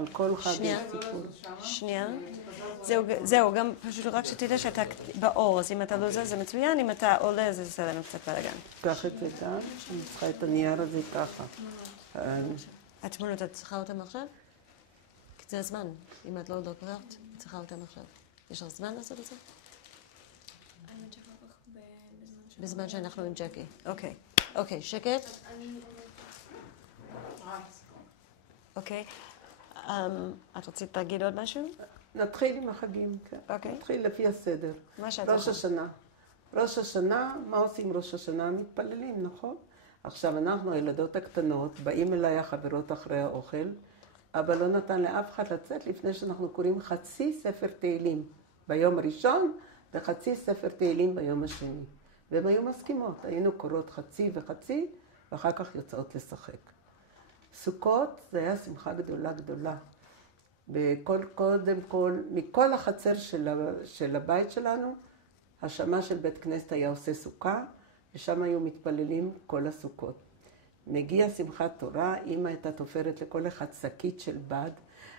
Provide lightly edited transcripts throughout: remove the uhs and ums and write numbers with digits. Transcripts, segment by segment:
על כל חג יש סיפור. שנייה. זהו, גם פשוט רק שתדע שאתה באור, אז אם אתה לא זה מצוין, אם אתה עולה זה עושה לנו קצת בלגן. קח את זה גם, אני צריכה את הנייר הזה ככה. התמונות, את צריכה אותם עכשיו? כי זה הזמן. אם את לא לוקחת, את צריכה אותם עכשיו. יש לך זמן לעשות את זה? בזמן שאנחנו עם ג'קי. אוקיי, שקט. אוקיי. את רצית להגיד עוד משהו? נתחיל עם החגים, כן. אוקיי. נתחיל לפי הסדר. מה שאת ראש השנה. ראש השנה, מה עושים ראש השנה? מתפללים, נכון? עכשיו אנחנו, הילדות הקטנות, באים אליי החברות אחרי האוכל, אבא לא נתן לאף אחד לצאת לפני שאנחנו קוראים חצי ספר תהילים ביום הראשון, וחצי ספר תהילים ביום השני. והן היו מסכימות, היינו קוראות חצי וחצי, ואחר כך יוצאות לשחק. סוכות זה היה שמחה גדולה גדולה. קודם כל, מכל החצר של הבית שלנו, השמה של בית כנסת היה עושה סוכה, ושם היו מתפללים כל הסוכות. מגיע שמחת תורה, אמא הייתה תופרת לכל אחד שקית של בד,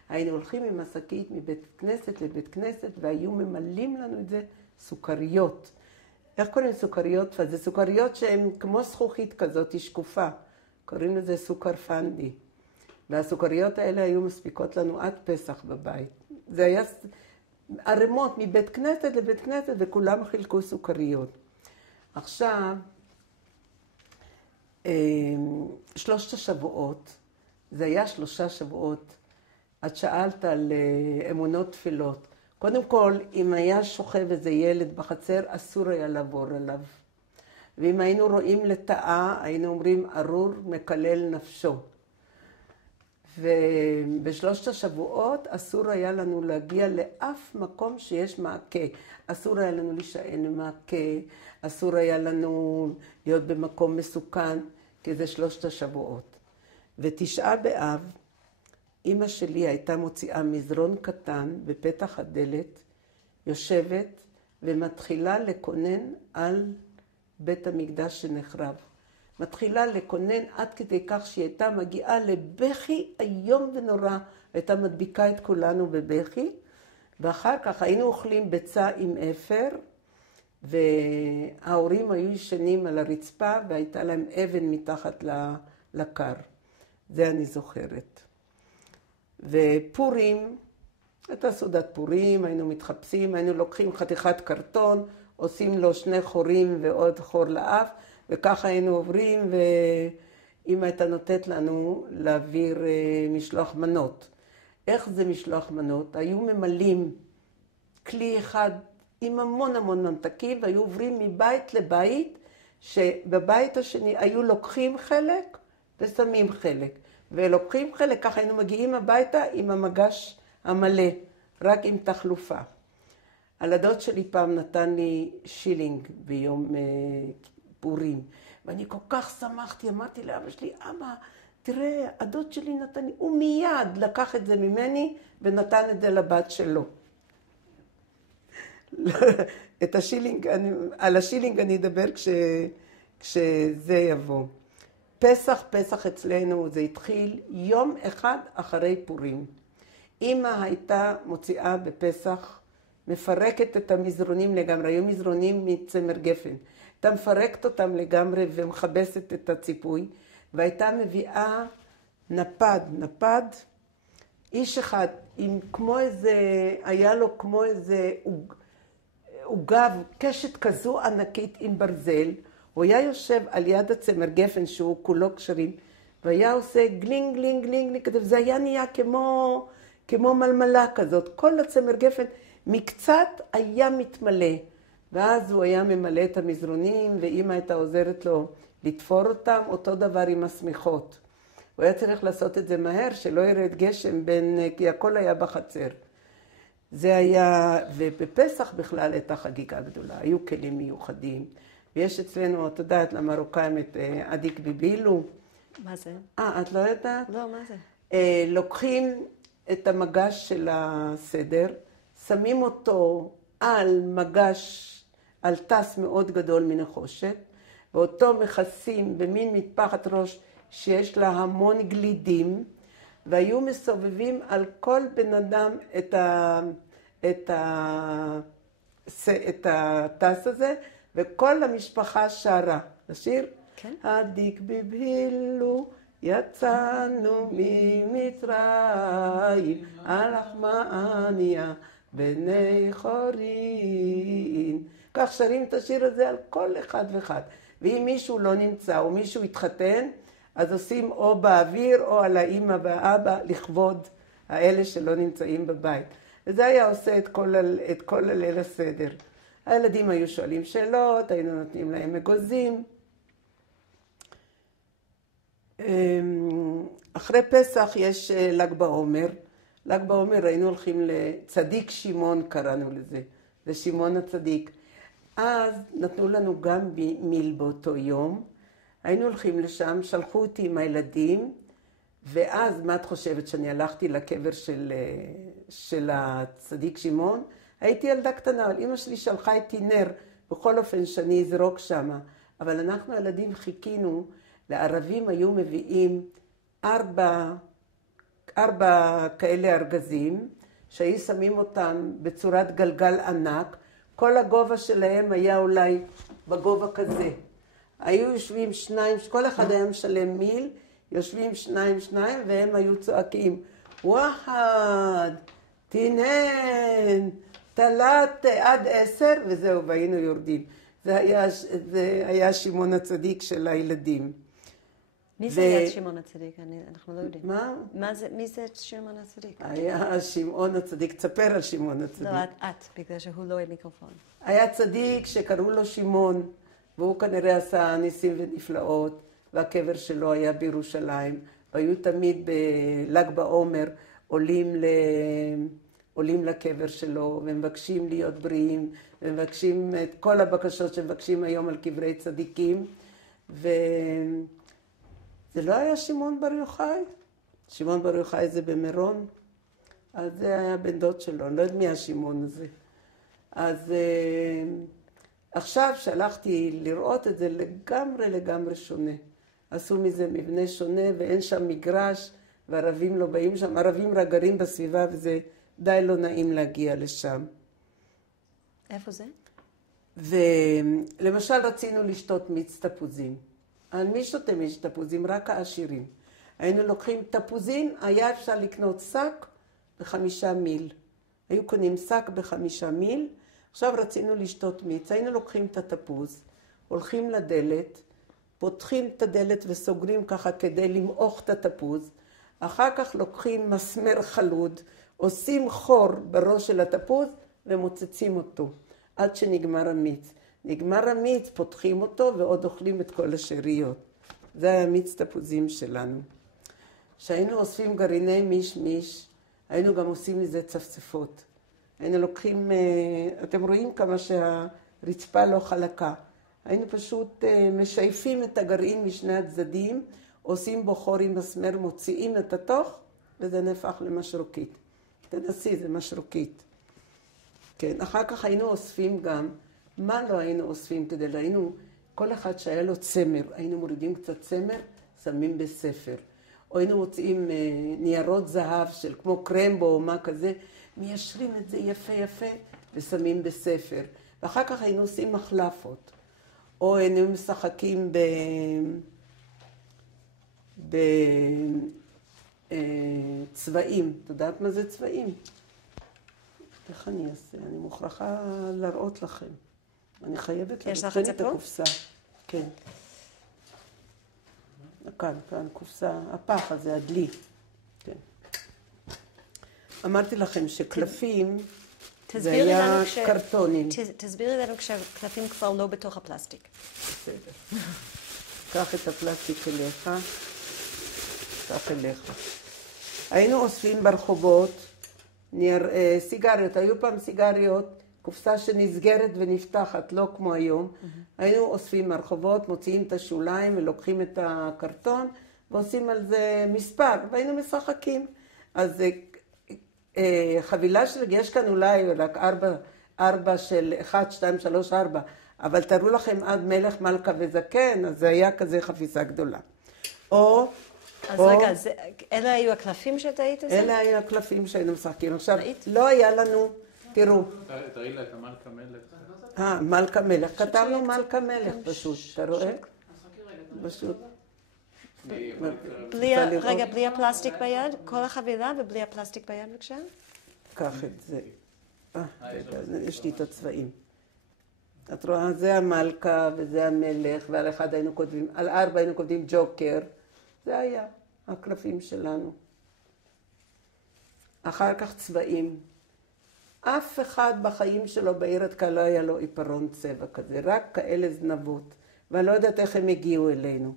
היינו הולכים עם השקית מבית כנסת לבית כנסת, והיו ממלאים לנו את זה סוכריות. איך קוראים סוכריות? זה סוכריות שהן כמו זכוכית כזאת, היא שקופה. קוראים לזה סוכר פנדי. והסוכריות האלה היו מספיקות לנו עד פסח בבית. זה היה ערימות מבית כנסת לבית כנסת, וכולם חילקו סוכריות. עכשיו, שלושת השבועות, זה היה 3 שבועות, את שאלת על אמונות תפילות. קודם כל, אם היה שוכב איזה ילד בחצר, אסור היה לעבור עליו. ואם היינו רואים לטאה, היינו אומרים, ארור מקלל נפשו. ובשלושת השבועות אסור היה לנו להגיע לאף מקום שיש מעקה. אסור היה לנו להישען למעקה, אסור היה לנו להיות במקום מסוכן, כי זה 3 השבועות. ותשעה באב, אמא שלי הייתה מוציאה מזרון קטן בפתח הדלת, יושבת ומתחילה לקונן על בית המקדש שנחרב. מתחילה לקונן עד כדי כך שהיא הייתה מגיעה לבכי איום ונורא, הייתה מדביקה את כולנו בבכי, ואחר כך היינו אוכלים ביצה עם אפר, וההורים היו ישנים על הרצפה, והייתה להם אבן מתחת לקר. זה אני זוכרת. ופורים, הייתה סעודת פורים, היינו מתחפשים, היינו לוקחים חתיכת קרטון, עושים לו 2 חורים ועוד חור לאף, וככה היינו עוברים, ואמא הייתה נותנת לנו להעביר משלוח מנות. איך זה משלוח מנות? היו ממלאים כלי אחד עם המון ממתקים, והיו עוברים מבית לבית, שבבית השני היו לוקחים חלק ושמים חלק. ולוקחים חלק, ככה היינו מגיעים הביתה עם המגש המלא, רק עם תחלופה. הילדות שלי פעם נתן לי שילינג ביום פורים, ואני כל כך שמחתי, אמרתי לאבא שלי, אבא, תראה, הדוד שלי נתן לי, הוא מיד לקח את זה ממני ונתן את זה לבת שלו. את השילינג, על השילינג אני אדבר כשזה יבוא. פסח אצלנו, זה התחיל יום אחד אחרי פורים. אמא הייתה מוציאה בפסח, מפרקת את המזרונים לגמרי, היו מזרונים מצמר גפן. הייתה מפרקת אותם לגמרי ומחבסת את הציפוי, והייתה מביאה נפד, איש אחד, עם כמו איזה, היה לו כמו איזה עוגב, קשת כזו ענקית עם ברזל, הוא היה יושב על יד הצמר גפן שהוא כולו קשרים, והיה עושה גלינג, גלינג, גלינג, גלינג, וזה היה נהיה כמו מלמלה כזאת. כל הצמר גפן מקצת היה מתמלא, ואז הוא היה ממלא את המזרונים, ואמא הייתה עוזרת לו לתפור אותם, אותו דבר עם הסמיכות. הוא היה צריך לעשות את זה מהר, שלא ירד גשם כי הכל היה בחצר. זה היה, ובפסח בכלל הייתה חגיגה גדולה, היו כלים מיוחדים. ויש אצלנו, את יודעת, למרוקאים את עדיק ביבילו. מה זה? את לא יודעת? לא, מה זה? לוקחים את המגש של הסדר, שמים אותו על מגש, על טס מאוד גדול מנחושת, ואותו מכסים במין מטפחת ראש שיש לה המון גלידים, והיו מסובבים על כל בן אדם את הטס הזה, וכל המשפחה שרה. לשיר? כן. הדיק בבהילו, יצאנו ממצרים, הלך מעניה בני חורין. כך שרים את השיר הזה על כל אחד ואחד. ואם מישהו לא נמצא או מישהו התחתן, אז עושים או באוויר או על האמא והאבא לכבוד האלה שלא נמצאים בבית. וזה היה עושה את כל הליל הסדר. הילדים היו שואלים שאלות, היינו נותנים להם אגוזים. אחרי פסח יש ל"ג בעומר. ל"ג בעומר היינו הולכים לצדיק שמעון, קראנו לזה. זה שמעון הצדיק. אז נתנו לנו גם מיל באותו יום. היינו הולכים לשם, שלחו אותי עם הילדים, ואז מה את חושבת, שאני הלכתי לקבר של הצדיק שמעון? הייתי ילדה קטנה, אבל אמא שלי שלחה איתי נר, בכל אופן שאני אזרוק שמה. אבל אנחנו ילדים חיכינו, לערבים היו מביאים 4 כאלה ארגזים, שהיו שמים אותם בצורת גלגל ענק, כל הגובה שלהם היה אולי בגובה כזה. היו יושבים 2, כל אחד היה משלם מיל, יושבים 2, והם היו צועקים, וואחד, תינן, תלת עד 10, וזהו, והיינו יורדים. זה היה שמעון הצדיק של הילדים. מי זה היה שמעון הצדיק? אנחנו לא יודעים. מה? מי זה שמעון הצדיק? היה שמעון הצדיק, תספר על שמעון הצדיק. לא, את, בגלל שהוא לא עם מיקרופון. היה צדיק שקראו לו שמעון, והוא כנראה עשה ניסים ונפלאות, והקבר שלו היה בירושלים, והיו תמיד בל"ג בעומר עולים לקבר שלו, ומבקשים להיות בריאים, ומבקשים את כל הבקשות שמבקשים היום על קברי צדיקים, וזה לא היה שמעון בר יוחאי? שמעון בר יוחאי זה במירון, אז זה היה בן דוד שלו, אני לא יודעת מי השמעון הזה. אז עכשיו שהלכתי לראות את זה לגמרי שונה. עשו מזה מבנה שונה ואין שם מגרש וערבים לא באים שם. ערבים רק גרים בסביבה וזה די לא נעים להגיע לשם. איפה זה? ולמשל רצינו לשתות מיץ תפוזים. מי שותה מיץ תפוזים? רק העשירים. היינו לוקחים תפוזים, היה אפשר לקנות שק ב5 מיל. היו קונים שק ב5 מיל. עכשיו רצינו לשתות מיץ, היינו לוקחים את התפוז, הולכים לדלת, פותחים את הדלת וסוגרים ככה כדי למעוך את התפוז, אחר כך לוקחים מסמר חלוד, עושים חור בראש של התפוז ומוצצים אותו עד שנגמר המיץ. נגמר המיץ, פותחים אותו ועוד אוכלים את כל השאריות. זה היה מיץ תפוזים שלנו. כשהיינו אוספים גרעיני מיש, היינו גם עושים מזה צפצפות. היינו לוקחים, אתם רואים כמה שהרצפה לא חלקה. היינו פשוט משייפים את הגרעין משני הצדדים, עושים בו חור עם מסמר, מוציאים את התוך, וזה נהפך למשרוקית. תנסי, זה משרוקית. כן, אחר כך היינו אוספים גם, מה לא היינו אוספים כדי, היינו, כל אחד שהיה לו צמר, היינו מורידים קצת צמר, שמים בספר. או היינו מוצאים ניירות זהב של כמו קרמבו או מה כזה, מיישרים את זה יפה ושמים בספר. ואחר כך היינו עושים מחלפות. או היינו משחקים בצבעים. את יודעת מה זה צבעים? איך אני אעשה? אני מוכרחה להראות לכם. אני חייבת להראות את הקופסה. כן. כאן, קופסה. הפח הזה, הדלי. כן. אמרתי לכם שקלפים זה היה קרטונים. תסבירי לנו כשקלפים כבר לא בתוך הפלסטיק. בסדר. קח את הפלסטיק אליך. קח אליך. היינו אוספים ברחובות סיגריות. היו פעם סיגריות, קופסה שנסגרת ונפתחת, לא כמו היום. היינו אוספים מהרחובות, מוציאים את השוליים ולוקחים את הקרטון ועושים על זה מספר. והיינו משחקים. אז חבילה יש כאן אולי רק 4 של 1, 2, 3, 4, אבל תראו לכם עד מלך מלכה וזקן, אז זה היה כזה חפיסה גדולה. או אז רגע, אלה היו הקלפים שאתה היית עושה? אלה היו הקלפים שהיינו משחקים. עכשיו, ראית? לא היה לנו, תראו. תראי לה את המלכה מלך. מלכה מלך. כתבנו מלכה מלך פשוט, אתה רואה? פשוט. רגע, בלי הפלסטיק ביד? כל החבילה ובלי הפלסטיק ביד בבקשה? קח את זה. יש לי את הצבעים. את רואה, זה המלכה וזה המלך, ועל אחד היינו כותבים, על 4 היינו כותבים ג'וקר. זה היה הקלפים שלנו. אחר כך צבעים. אף אחד בחיים שלו בעיר עתיקה לא היה לו עיפרון צבע כזה, רק כאלה זנבות. ואני לא יודעת איך הם הגיעו אלינו.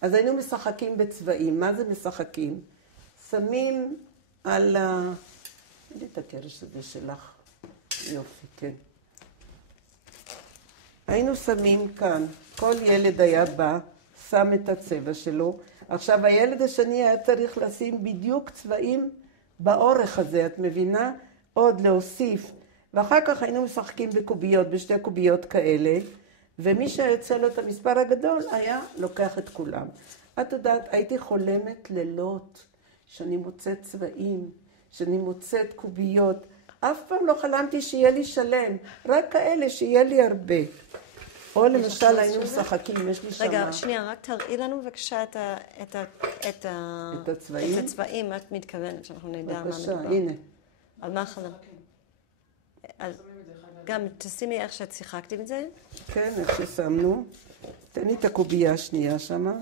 אז היינו משחקים בצבעים. מה זה משחקים? שמים על ה... תראי את הקרש הזה שלך. יופי, כן. היינו שמים כאן, כל ילד היה בא, שם את הצבע שלו. עכשיו הילד השני היה צריך לשים בדיוק צבעים באורך הזה, את מבינה? עוד להוסיף. ואחר כך היינו משחקים בקוביות, בשתי קוביות כאלה, ומי שיוצא לו את המספר הגדול היה לוקח את כולם. את יודעת, הייתי חולמת לילות שאני מוצאת צבעים, שאני מוצאת קוביות. אף פעם לא חלמתי שיהיה לי שלם, רק כאלה שיהיה לי הרבה. או למשל היינו משחקים, יש לי שמה. רגע, שנייה, רק תראי לנו בבקשה את הצבעים, מה את מתכוונת, שאנחנו נדע מה מדובר. בבקשה, הנה. על מה חלם? גם תשימי איך שאת שיחקת עם זה. כן, איך ששמנו. תן לי את הקובייה השנייה שמה.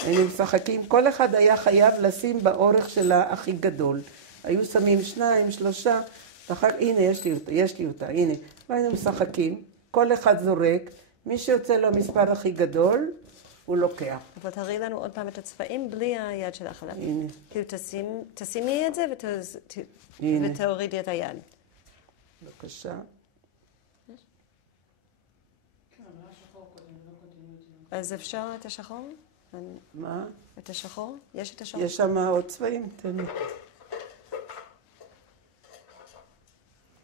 היינו משחקים, כל אחד היה חייב לשים באורך שלה הכי גדול. היו שמים 2, 3, הנה יש לי אותה, הנה. והיינו משחקים, כל אחד זורק, מי שיוצא לו המספר הכי גדול, הוא לוקח. אבל תראי לנו עוד פעם את הצבעים בלי היד שלך עליו. הנה. כאילו תשימי את זה ותורידי את היד. בבקשה. אז אפשר את השחור? מה? את השחור? יש את השחור? יש שם עוד צבעים, תן לי.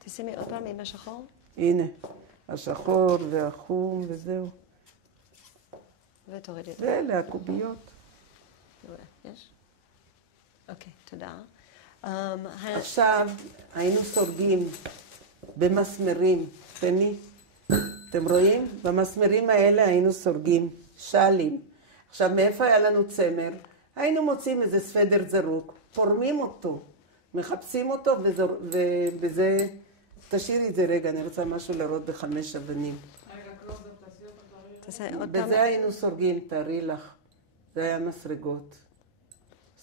תשימי עוד פעם עם השחור. הנה, השחור והחום וזהו. ותורידי את זה. ואלה הקוביות. יש? אוקיי, תודה. עכשיו היינו סורגים במסמרים. תני. אתם רואים? במסמרים האלה היינו סורגים שלים. עכשיו, מאיפה היה לנו צמר? היינו מוצאים איזה סוודר זרוק, פורמים אותו, מחפשים אותו, ובזה... תשאירי את זה רגע, אני רוצה משהו לראות ב5 אבנים. בזה היינו סורגים, תארי לך. זה היה מסרגות.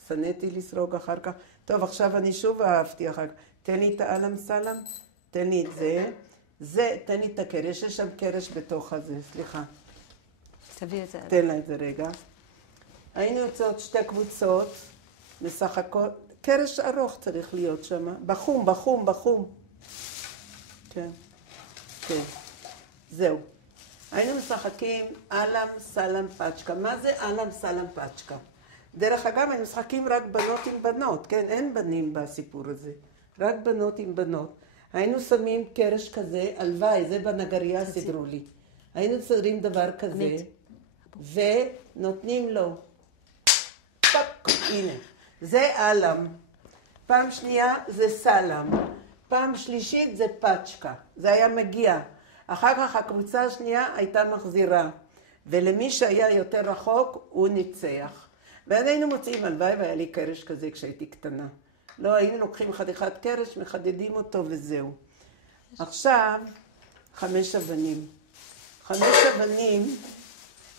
שנאתי לסרוג אחר כך. טוב, עכשיו אני שוב אהבתי אחר כך. תן לי את האלם סלם, תן לי את זה. תן לי את הקרש, יש שם קרש בתוך הזה, סליחה. תביא את זה. תן לה את זה רגע. היינו יוצאות 2 קבוצות, משחקות, קרש ארוך צריך להיות שם. בחום. כן, כן. זהו. היינו משחקים אלם סלם פצ'קה. מה זה אלם סלם פצ'קה? דרך אגב, היינו משחקים רק בנות עם בנות, כן? אין בנים בסיפור הזה. רק בנות עם בנות. היינו שמים קרש כזה, הלוואי, זה בנגריה סידרו לי. היינו סדרים דבר כזה, ונותנים לו, פק, הנה, זה אלם. פעם שנייה זה סלם. פעם שלישית זה פצ'קה. זה היה מגיע. אחר כך הקבוצה השנייה הייתה מחזירה. ולמי שהיה יותר רחוק, הוא ניצח. והיינו מוצאים, הלוואי והיה לי קרש כזה כשהייתי קטנה. לא, היינו לוקחים חתיכת קרש, מחדדים אותו וזהו. עכשיו, 5 אבנים. 5 אבנים,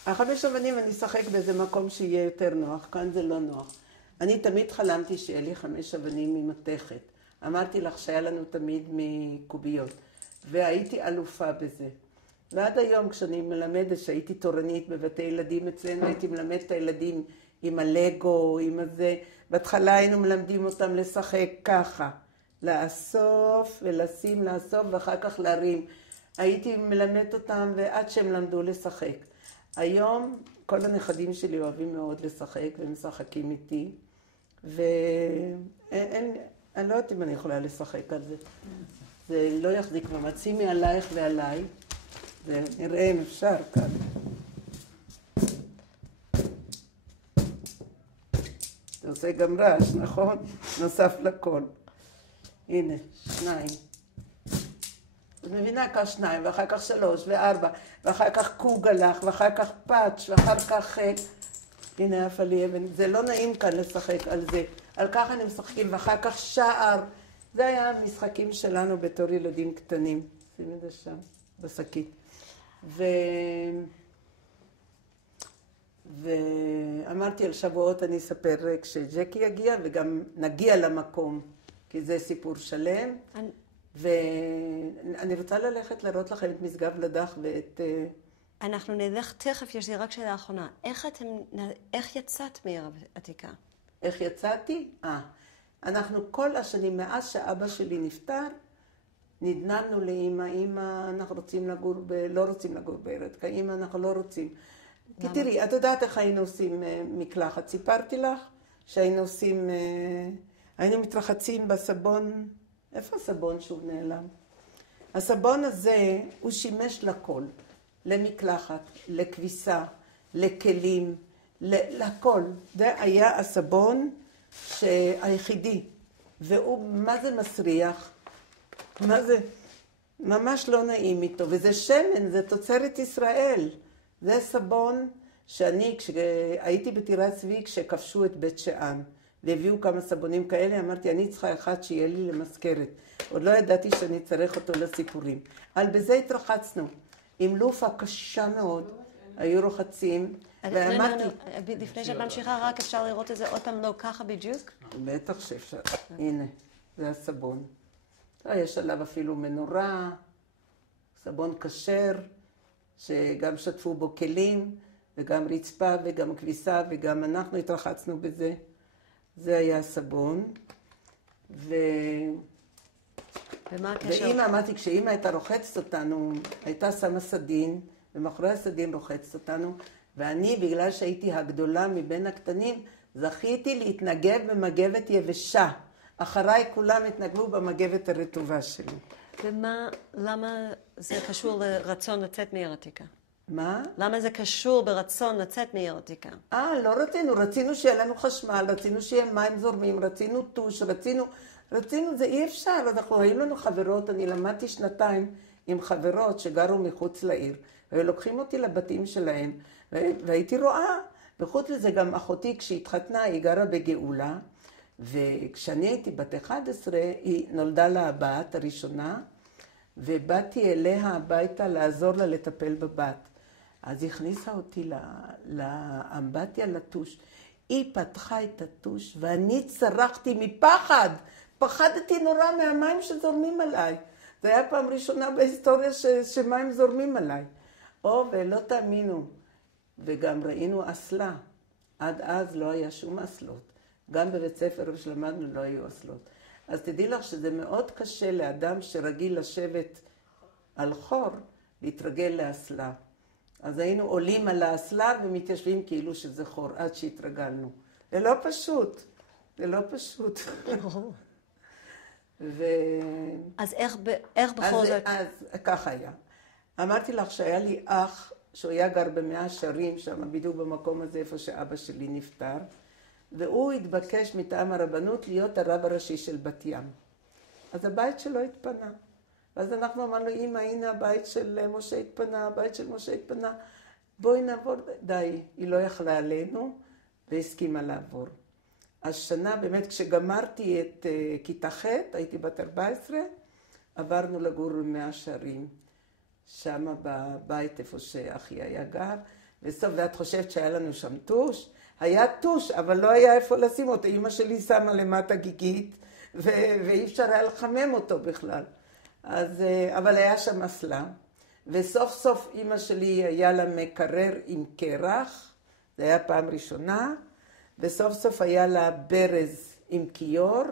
5 אבנים אני אשחק באיזה מקום שיהיה יותר נוח, כאן זה לא נוח. אני תמיד חלמתי שיהיה לי 5 אבנים ממתכת. אמרתי לך שהיה לנו תמיד מקוביות, והייתי אלופה בזה. ועד היום כשאני מלמדת, שהייתי תורנית בבתי ילדים אצלנו, הייתי מלמדת את הילדים עם הלגו, עם הזה. בהתחלה היינו מלמדים אותם לשחק ככה, לאסוף ולשים, לאסוף ואחר כך להרים. הייתי מלמדת אותם ועד שהם למדו לשחק. היום כל הנכדים שלי אוהבים מאוד לשחק ומשחקים איתי, אני לא יודעת אם אני יכולה לשחק על זה. זה לא יחזיק מאמצים מעלייך ועליי. נראה אם אפשר כאן. עושה גם רעש, נכון? נוסף לכל. הנה, 2. את מבינה? כך 2, ואחר כך 3 ו4, ואחר כך קוגלח, ואחר כך פאץ', ואחר כך... הנה אף עלי אבן. זה לא נעים כאן לשחק על זה. על כך אני משחקים, ואחר כך שער. זה היה המשחקים שלנו בתור ילדים קטנים. שים את זה שם, בשקית. ואמרתי על שבועות אני אספר כשג'קי יגיע, וגם נגיע למקום, כי זה סיפור שלם. ואני רוצה ללכת לראות לכם את משגב לדח ואת... אנחנו נלך תכף, יש לי רק שאלה האחרונה. איך יצאת מעיר העתיקה? איך יצאתי? אנחנו כל השנים, מאז שאבא שלי נפטר, נדנדנו לאמא, אנחנו רוצים לגור לא רוצים לגור בעיר העתיקה, אמא, אנחנו לא רוצים. כי תראי, את יודעת איך היינו עושים מקלחת? סיפרתי לך שהיינו עושים, היינו מתרחצים בסבון, איפה הסבון שהוא נעלם? הסבון הזה הוא שימש לכל, למקלחת, לכביסה, לכלים, לכל. זה היה הסבון היחידי, והוא, מה זה מסריח? מה זה? ממש לא נעים איתו, וזה שמן, זה תוצרת ישראל. זה סבון שאני, כשהייתי בטירת צבי, כשכבשו את בית שאן, והביאו כמה סבונים כאלה, אמרתי, אני צריכה אחד שיהיה לי למזכרת. עוד לא ידעתי שאני צריך אותו לסיפורים. אבל בזה התרחצנו, עם לופה קשה מאוד, היו רוחצים, ואמרתי... לפני שאת ממשיכה, רק אפשר לראות את זה עוד פעם לא ככה בדיוק? בטח שאפשר. הנה, זה הסבון. יש עליו אפילו מנורה, סבון כשר, שגם שטפו בו כלים, וגם רצפה, וגם כביסה, וגם אנחנו התרחצנו בזה. זה היה הסבון. ומה הקשר? ואמא, אמרתי, כשאמא הייתה רוחצת אותנו, הייתה שמה סדין, ומאחורי הסדין רוחצת אותנו, ואני, בגלל שהייתי הגדולה מבין הקטנים, זכיתי להתנגב במגבת יבשה. אחריי כולם התנגבו במגבת הרטובה שלי. למה זה קשור לרצון לצאת מעיר העתיקה? מה? למה זה קשור ברצון לצאת מעיר העתיקה? לא רצינו שיהיה לנו חשמל, רצינו שיהיה מים זורמים, רצינו טוש, רצינו, זה אי אפשר. אנחנו היו לנו חברות, אני למדתי 2 עם חברות שגרו מחוץ לעיר, והיו לוקחים אותי לבתים שלהם, והייתי רואה, וחוץ לזה גם אחותי כשהתחתנה, היא גרה בגאולה, וכשאני הייתי בת 11, היא נולדה לה הבת הראשונה, ובאתי אליה הביתה לעזור לה לטפל בבת. אז היא הכניסה אותי לאמבטיה לטוש. היא פתחה את הטוש, ואני צרחתי מפחד. פחדתי נורא מהמים שזורמים עליי. זה היה פעם ראשונה בהיסטוריה שמים זורמים עליי. ולא תאמינו. וגם ראינו אסלה. עד אז לא היה שום אסלות. גם בבית ספר שלמדנו לא היו אסלות. אז תדעי לך שזה מאוד קשה לאדם שרגיל לשבת על חור, להתרגל לאסלה. אז היינו עולים על האסלה ומתיישבים כאילו שזה חור, עד שהתרגלנו. זה לא פשוט. זה לא פשוט. אז איך בכל זאת? אז כך היה. אמרתי לך שהיה לי אח, שהוא היה גר במאה שערים, שם בדיוק במקום הזה איפה שאבא שלי נפטר, והוא התבקש מטעם הרבנות להיות הרב הראשי של בת ים. אז הבית שלו התפנה. ואז אנחנו אמרנו, אמא, הנה הבית של משה התפנה, הבית של משה התפנה, בואי נעבור. די, היא לא יכלה עלינו, והסכימה לעבור. השנה, באמת, כשגמרתי את כיתה ח', הייתי בת 14, עברנו לגור במאה שערים. שם בבית איפה שאחי היה גר, ואת חושבת שהיה לנו שם טוש? היה טוש, אבל לא היה איפה לשים אותו. אמא שלי שמה למטה גיגית, ואי אפשר היה לחמם אותו בכלל. אבל היה שם אסלה, וסוף סוף אמא שלי היה לה מקרר עם קרח, זה היה פעם ראשונה, וסוף סוף היה לה ברז עם כיור,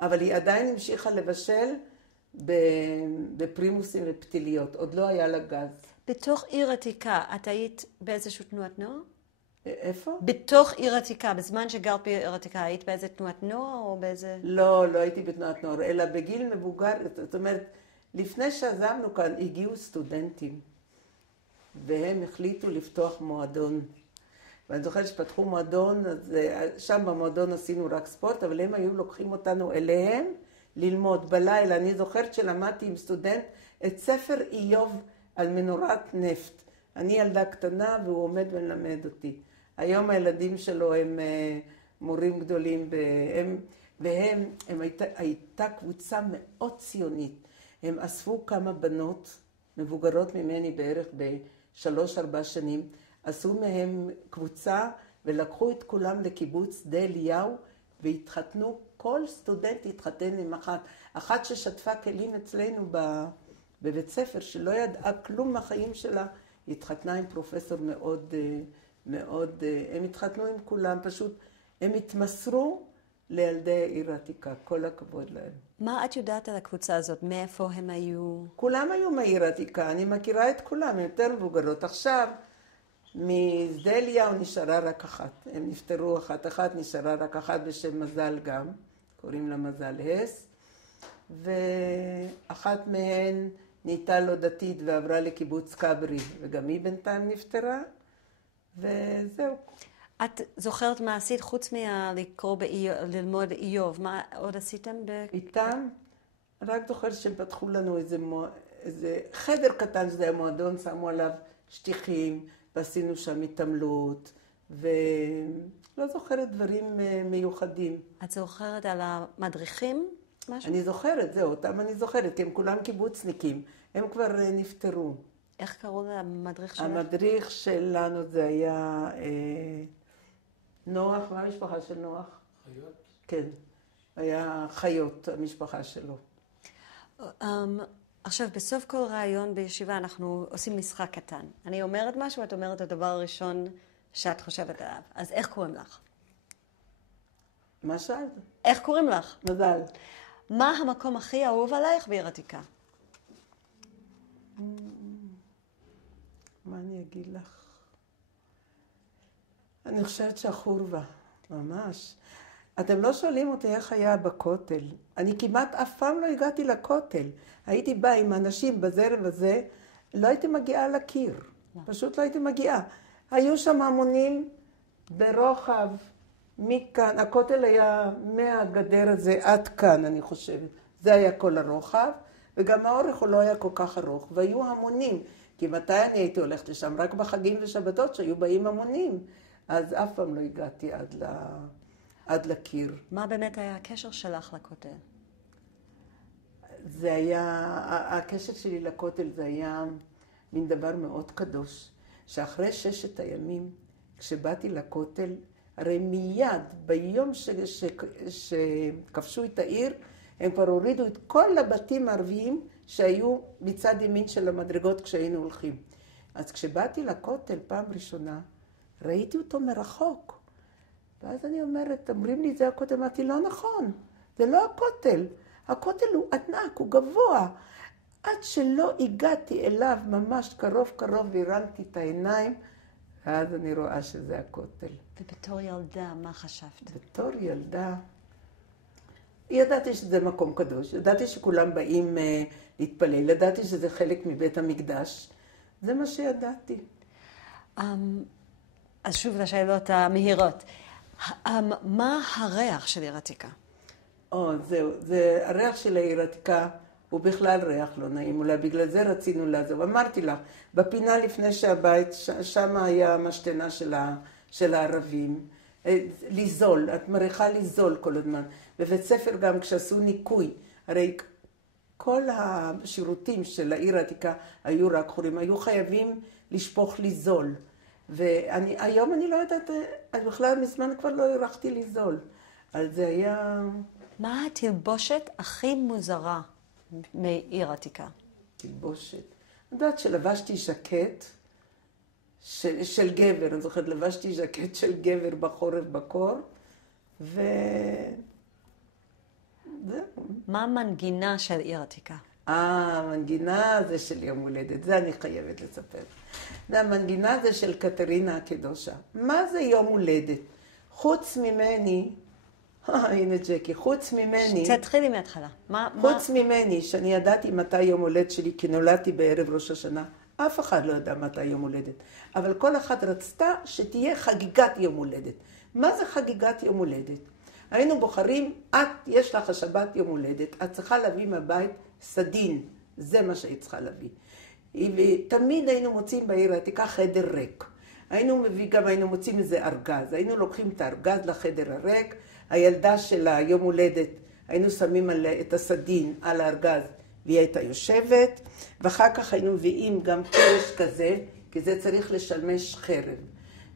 אבל היא עדיין המשיכה לבשל בפרימוסים ופתיליות, עוד לא היה לה גז. בתוך עיר עתיקה, את היית באיזושהי תנועת נוער? איפה? בתוך עיר עתיקה, בזמן שגרת בעיר עתיקה, היית באיזה תנועת נוער או באיזה... לא הייתי בתנועת נוער, אלא בגיל מבוגר, זאת אומרת, לפני שעזבנו כאן, הגיעו סטודנטים, והם החליטו לפתוח מועדון. ואני זוכרת שפתחו מועדון, אז שם במועדון עשינו רק ספורט, אבל הם היו לוקחים אותנו אליהם ללמוד בלילה. אני זוכרת שלמדתי עם סטודנט את ספר איוב על מנורת נפט. אני ילדה קטנה והוא עומד ולמד אותי. היום הילדים שלו הם מורים גדולים, הייתה קבוצה מאוד ציונית. הם אספו כמה בנות מבוגרות ממני בערך ב3-4 שנים, עשו מהם קבוצה ולקחו את כולם לקיבוץ שדה אליהו והתחתנו, כל סטודנט התחתן עם אחת ששטפה כלים אצלנו בבית ספר, שלא ידעה כלום מהחיים שלה, התחתנה עם פרופסור מאוד, הם התחתנו עם כולם, פשוט הם התמסרו לילדי העיר העתיקה, כל הכבוד להם. מה את יודעת על הקבוצה הזאת? מאיפה הם היו? כולם היו מהעיר העתיקה, אני מכירה את כולם, הם יותר מבוגרות. עכשיו, משדה אליהו נשארה רק אחת, הם נפטרו אחת, נשארה רק אחת בשם מזל גם, קוראים לה מזל הס, ואחת מהן נהייתה לא דתית ועברה לקיבוץ כברי, וגם היא בינתיים נפטרה, וזהו. את זוכרת מה עשית חוץ מלקרוא ללמוד איוב? מה עוד עשיתם? איתם? רק זוכרת שהם פתחו לנו איזה חדר קטן, שזה היה מועדון, שמו עליו שטיחים, ועשינו שם התעמלות, ולא זוכרת דברים מיוחדים. את זוכרת על המדריכים? משהו? אני זוכרת, זהו, אותם אני זוכרת, כי הם כולם קיבוצניקים, הם כבר נפטרו. איך קראו למדריך שלך? המדריך שלנו זה היה נוח, מה המשפחה של נוח? חיות? כן, היה חיות, המשפחה שלו. עכשיו, בסוף כל רעיון בישיבה אנחנו עושים משחק קטן. אני אומרת משהו, את אומרת את הדבר הראשון שאת חושבת עליו. אז איך קוראים לך? מה שאלת? איך קוראים לך? מזל. מה המקום הכי אהוב עלייך בעיר העתיקה? מה אני אגיד לך? אני חושבת שהחורבה, ממש. אתם לא שואלים אותי איך היה בכותל. אני כמעט אף פעם לא הגעתי לכותל. הייתי באה עם אנשים בזרם הזה, לא הייתי מגיעה לקיר. פשוט לא הייתי מגיעה. היו שם המונים ברוחב מכאן. הכותל היה מהגדר הזה עד כאן, אני חושבת. זה היה כל הרוחב, וגם האורך הוא לא היה כל כך ארוך. והיו המונים, כי מתי אני הייתי הולכת לשם? רק בחגים ושבתות שהיו באים המונים. אז אף פעם לא הגעתי עד לקיר. מה באמת היה הקשר שלך לכותל? זה היה, הקשר שלי לכותל זה היה מין דבר מאוד קדוש, שאחרי 6 הימים, כשבאתי לכותל, הרי מיד ביום שכבשו את העיר, הם כבר הורידו את כל הבתים הערביים שהיו מצד ימין של המדרגות כשהיינו הולכים. אז כשבאתי לכותל פעם ראשונה, ראיתי אותו מרחוק. ואז אני אומרת, אומרים לי, זה הכותל, אמרתי, לא נכון, זה לא הכותל. הכותל הוא ענק, הוא גבוה. עד שלא הגעתי אליו ממש קרוב והרמתי את העיניים, ואז אני רואה שזה הכותל. ובתור ילדה, מה חשבת? בתור ילדה, ידעתי שזה מקום קדוש, ידעתי שכולם באים להתפלל, ידעתי שזה חלק מבית המקדש. זה מה שידעתי. אז שוב לשאלות המהירות. מה הריח של העיר העתיקה? זהו, הריח של העיר העתיקה הוא בכלל ריח לא נעים, אולי בגלל זה רצינו לעזוב. אמרתי לך, בפינה לפני שהבית, שם היה המשתנה של הערבים, לזול, את מריחה לזול כל הזמן. בבית ספר גם כשעשו ניקוי, הרי כל השירותים של העיר העתיקה היו רק חורים, היו חייבים לשפוך לזול. והיום אני לא יודעת, בכלל מזמן כבר לא הרחתי לזול. אז זה היה... מה התלבושת הכי מוזרה מעיר העתיקה? תלבושת. אני יודעת שלבשתי ז'קט של גבר, אני זוכרת, לבשתי ז'קט של גבר בחורף בקור, וזהו. מה המנגינה של עיר העתיקה? המנגינה זה של יום הולדת, זה אני חייבת לספר. המנגינה זה של קטרינה הקדושה. מה זה יום הולדת? חוץ ממני, הנה ג'קי, חוץ ממני... תתחילי מההתחלה. חוץ ממני, שאני ידעתי מתי יום הולדת שלי, כי נולדתי בערב ראש השנה, אף אחד לא יודע מתי יום הולדת. אבל כל אחד רצתה שתהיה חגיגת יום הולדת. מה זה חגיגת יום הולדת? היינו בוחרים, יש לך השבת יום הולדת, את צריכה להביא מהבית סדין. זה מה שהיא צריכה להביא. ותמיד היינו מוצאים בעיר העתיקה חדר ריק. היינו מוצאים איזה ארגז. היינו לוקחים את הארגז לחדר הריק, הילדה של היום הולדת, היינו שמים את הסדין על הארגז, והיא הייתה יושבת, ואחר כך היינו מביאים גם קרש כזה, כי זה צריך לשלמש חרב.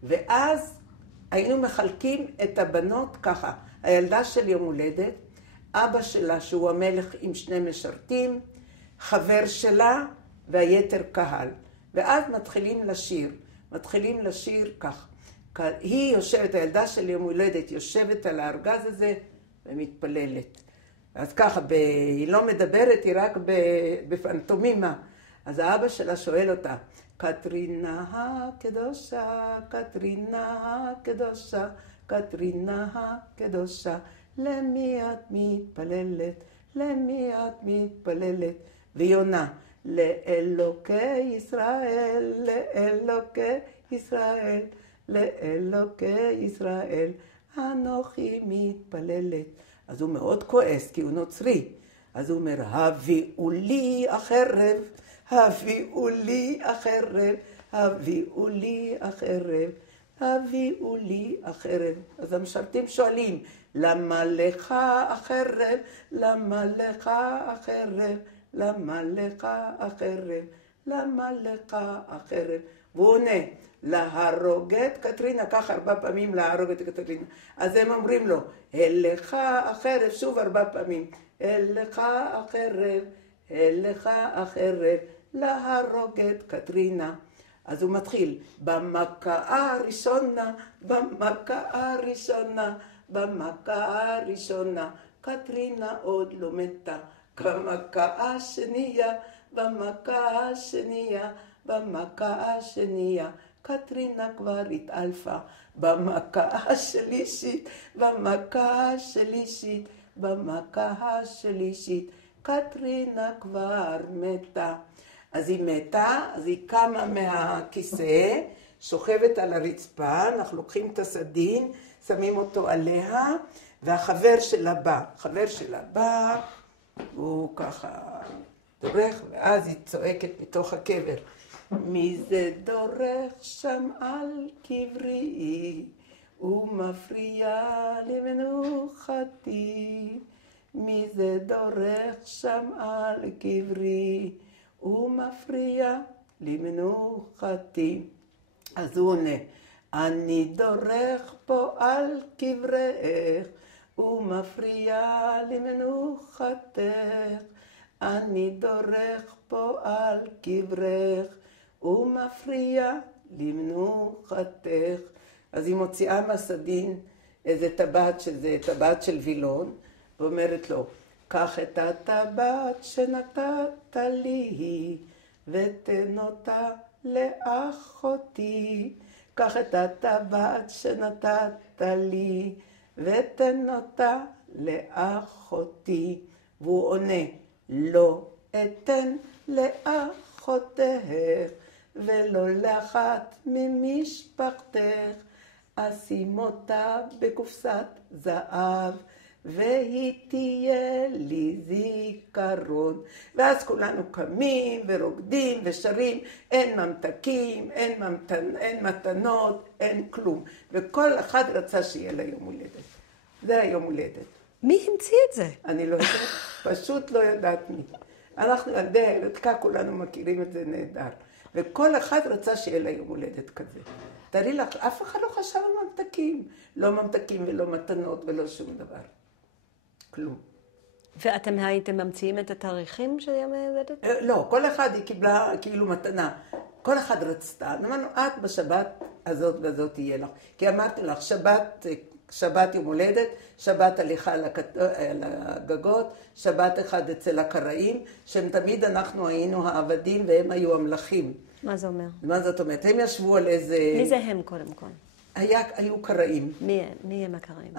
ואז היינו מחלקים את הבנות ככה, הילדה של יום הולדת, אבא שלה שהוא המלך עם 2 משרתים, חבר שלה והיתר קהל. ואז מתחילים לשיר כך. היא יושבת, הילדה של יום הולדת יושבת על הארגז הזה ומתפללת. אז ככה, היא לא מדברת, היא רק בפנטומימה. אז האבא שלה שואל אותה, קטרינה הקדושה, קטרינה הקדושה, קטרינה הקדושה, למי את מתפללת? למי את מתפללת? והיא עונה, לאלוקי ישראל, לאלוקי ישראל, לאלוקי ישראל, אנוכי מתפללת. אז הוא מאוד כועס, כי הוא נוצרי. אז הוא אומר, הביאו לי החרב, הביאו לי החרב, הביאו לי החרב, הביאו לי החרב. אז המשרתים שואלים, למה לך החרב? למה לך החרב? למה לך החרב? למה לך החרב? והוא עונה, להרוג את קטרינה, כך 4 פעמים להרוג את קטרינה. אז הם אומרים לו, לך החרב, שוב 4 פעמים, לך החרב, לך החרב, להרוג את קטרינה. אז הוא מתחיל, במכה הראשונה, במכה הראשונה, במכה הראשונה, קטרינה עוד לא מתה. במכה השנייה, במכה השנייה, במכה השנייה, קטרינה כבר התעלפה. במכה השלישית, במכה השלישית, במכה השלישית, קטרינה כבר מתה. אז היא מתה, אז היא קמה מהכיסא, שוכבת על הרצפה, אנחנו לוקחים את הסדין, שמים אותו עליה, והחבר שלה בא, הוא ככה דורך, ואז היא צועקת מתוך הקבר, מי זה דורך שם על קברי, ומפריע למנוחתי, מי זה דורך שם על קברי, ומפריע למנוחתי. אז הוא עונה, אני דורך פה על קברך, ומפריע למנוחתך. אני דורך פה על קברך, ומפריע למנוחתך. אז היא מוציאה מהסדין איזה טבעת, שזה טבעת של וילון, ואומרת לו, קח את הטבעת שנתת לי, ותן אותה לאחותי. קח את הטבעת שנתת לי, ותן אותה לאחותי. והוא עונה, לא אתן לאחותך, ולא לאחת ממשפחתך. אשים אותה בקופסת זהב, והיא תהיה לי זיכרון. ואז כולנו קמים ורוקדים ושרים, אין ממתקים, אין מתנות, אין כלום. וכל אחד רצה שיהיה לה יום הולדת. זה היום הולדת. מי המציא את זה? אני לא יודעת, פשוט לא יודעת מי. אנחנו ילדי העתיקה, כולנו מכירים את זה נהדר. וכל אחד רצה שיהיה לה יום הולדת כזה. תראי לך, אף אחד לא חשב על ממתקים. לא ממתקים ולא מתנות ולא שום דבר. כלום. ואתם הייתם ממציאים את התאריכים של יום ההולדת? לא, כל אחד היא קיבלה כאילו מתנה. כל אחד רצתה. אמרנו, את בשבת הזאת והזאת תהיה לך. כי אמרתי לך, שבת יום הולדת, שבת הליכה על הגגות, שבת אחד אצל הקראים, שהם תמיד אנחנו היינו העבדים והם היו המלכים. מה זה אומר? מה זאת אומרת? הם ישבו על איזה... מי זה הם קודם כל? היו קראים. מי הם הקראים?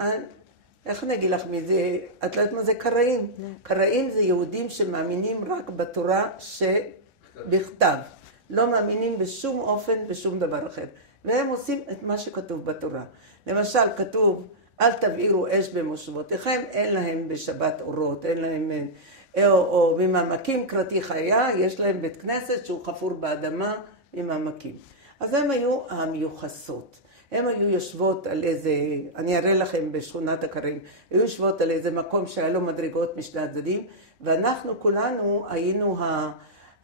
איך אני אגיד לך מי זה? את לא יודעת מה זה קראים? קראים זה יהודים שמאמינים רק בתורה שבכתב. לא מאמינים בשום אופן, בשום דבר אחר. והם עושים את מה שכתוב בתורה. למשל, כתוב, אל תבעירו אש במושבותיכם, אין להם בשבת אורות, אין להם, או ממעמקים קראתי חיה, יש להם בית כנסת שהוא חפור באדמה ממעמקים. אז הם היו המיוחסות. הם היו יושבות על איזה, אני אראה לכם בשכונת הכרים, היו יושבות על איזה מקום שהיה לו מדרגות משני הצדדים, ואנחנו כולנו היינו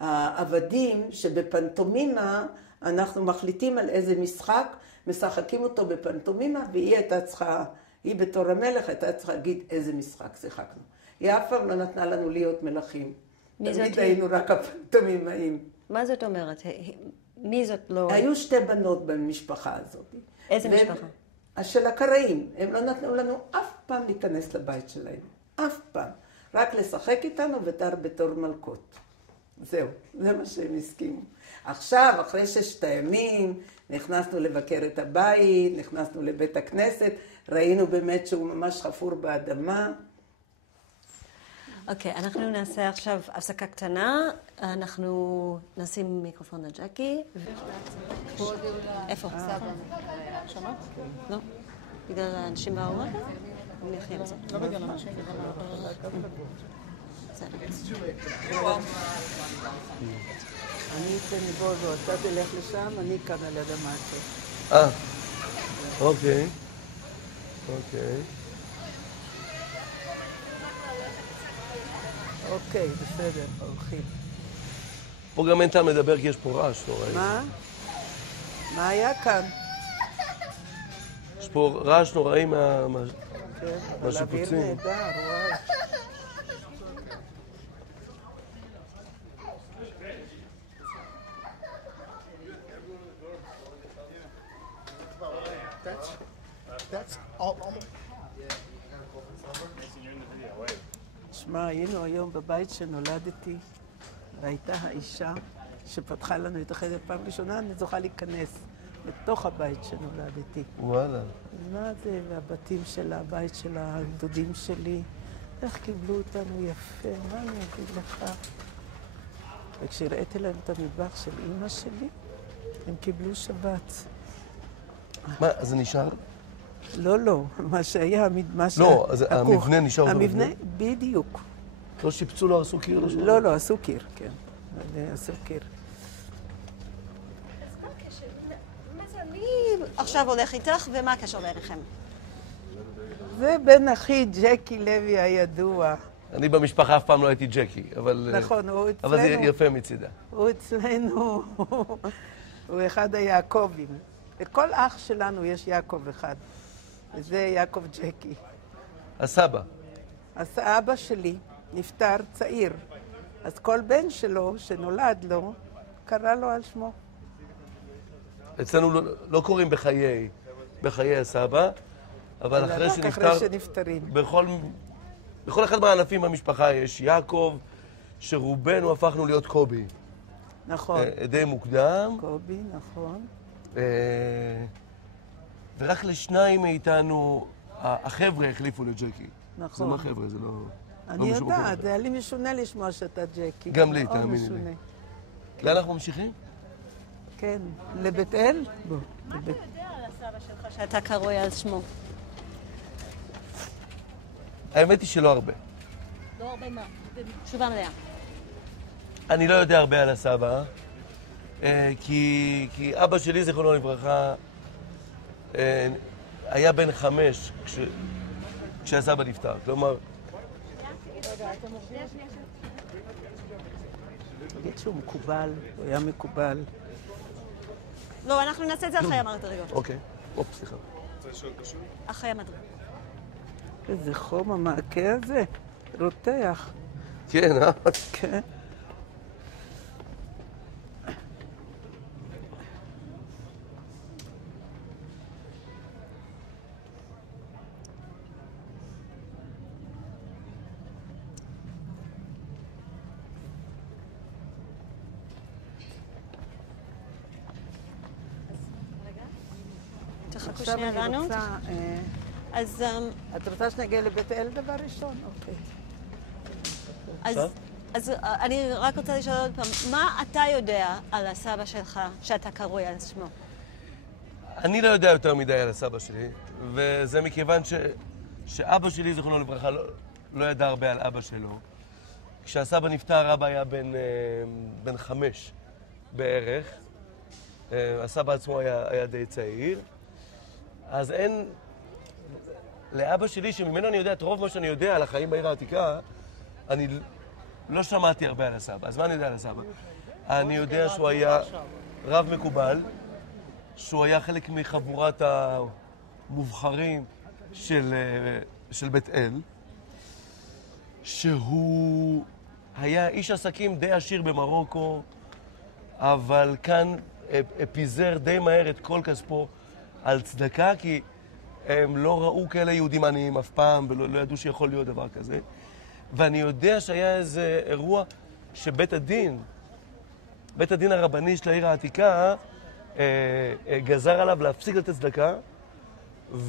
העבדים שבפנטומימה אנחנו מחליטים על איזה משחק, משחקים אותו בפנטומימה, והיא הייתה צריכה, היא בתור המלך הייתה צריכה להגיד איזה משחק שיחקנו. היא אף פעם לא נתנה לנו להיות מלכים. תמיד היינו רק הפנטומימאים. מה זאת אומרת? מי זאת לא... היו שתי בנות במשפחה הזאת. איזה משפחה? של הקראים. הם לא נתנו לנו אף פעם להיכנס לבית שלהם. אף פעם. רק לשחק איתנו בתור מלכות. זהו, זה מה שהם הסכימו. עכשיו, אחרי 6 הימים, נכנסנו לבקר את הבית, נכנסנו לבית הכנסת, ראינו באמת שהוא ממש חפור באדמה. אוקיי, אנחנו נעשה עכשיו הפסקה קטנה, אנחנו נשים מיקרופון לג'קי. איפה? שמעת? לא. בגלל האנשים באורך? אני אחיה עם זה. לא בגלל אנשים, בגלל אני אתן בוזו, אתה תלך לשם, אני כאן על יד המעטה. אוקיי. אוקיי, בסדר, הולכים. פה גם אין טעם לדבר כי יש פה רעש, נוראי. מה? מה היה כאן? יש פה רעש נוראי מהשיפוצים. כן, אבל אוויר נהדר, וואי. That's all. שמע, היינו היום בבית שנולדתי, והייתה האישה שפתחה לנו את החדר פעם ראשונה, אני זוכה להיכנס לתוך הבית שנולדתי. וואלה. מה זה, והבתים שלה, הבית של הדודים שלי, איך קיבלו אותנו יפה, מה אני אגיד לך? וכשראיתי להם את המטבח של אמא שלי, הם קיבלו שבת. מה, אז זה נשאר? לא, מה שהיה, לא, אז המבנה נשאר אותו המבנה, בדיוק. לא שיפצו לו, עשו קיר? לא, עשו קיר, כן. עשו קיר. מי עכשיו הולך איתך ומה הקשר ביניכם? זה בן אחי ג'קי לוי הידוע. אני במשפחה אף פעם לא הייתי ג'קי, אבל... נכון, הוא אצלנו... אבל זה יפה מצידה. הוא אצלנו, הוא אחד היעקבים. לכל אח שלנו יש יעקב אחד, וזה יעקב ג'קי. הסבא. האבא שלי נפטר צעיר, אז כל בן שלו שנולד לו, קרא לו על שמו. אצלנו לא קוראים בחיי הסבא, אבל אחרי שנפטר... אחרי שנפטרים. בכל אחד מהענפים במשפחה יש יעקב, שרובנו הפכנו להיות קובי. נכון. די מוקדם. קובי, נכון. ורק לשניים מאיתנו, החבר'ה החליפו לג'קי. נכון. זה מה חבר'ה, זה לא... אני יודעת, זה היה לי משונה לשמוע שאתה ג'קי. גם לי, תאמיני לי. לאן אנחנו ממשיכים? כן, לבית אל? בוא. מה אתה יודע על הסבא שלך שאתה קרוי על שמו? האמת היא שלא הרבה. לא הרבה מה? תשובה מלאה. אני לא יודע הרבה על הסבא, כי אבא שלי, זיכרונו לברכה, היה בן 5 כשהסבא נפטר. כלומר... תגיד שהוא מקובל, הוא היה מקובל. לא, אנחנו נעשה את זה אחרי המדרגות. אוקיי. סליחה. אחרי המדרגות. איזה חום המעקה הזה, רותח. כן, כן. תחכו שנייה לנו. אז... את רוצה שנגיע לבית אל דבר ראשון? אוקיי. אז אז אני רק רוצה לשאול עוד פעם, מה אתה יודע על הסבא שלך שאתה קרוי על שמו? אני לא יודע יותר מדי על הסבא שלי, וזה מכיוון שאבא שלי, זכרונו לברכה, לא ידע הרבה על אבא שלו. כשהסבא נפטר, אבא היה בן 5 בערך. הסבא עצמו היה די צעיר. אז אין... לאבא שלי, שממנו אני יודע את רוב מה שאני יודע על החיים בעיר העתיקה, אני לא שמעתי הרבה על הסבא. אז מה אני יודע על הסבא? אני יודע שהוא היה רב מקובל, שהוא היה חלק מחבורת המובחרים של בית אל, שהוא היה איש עסקים די עשיר במרוקו, אבל כאן פיזר די מהר את כל כספו על צדקה, כי הם לא ראו כאלה יהודים עניים אף פעם, ולא ידעו שיכול להיות דבר כזה. ואני יודע שהיה איזה אירוע שבית הדין הרבני של העיר העתיקה, גזר עליו להפסיק לתת צדקה,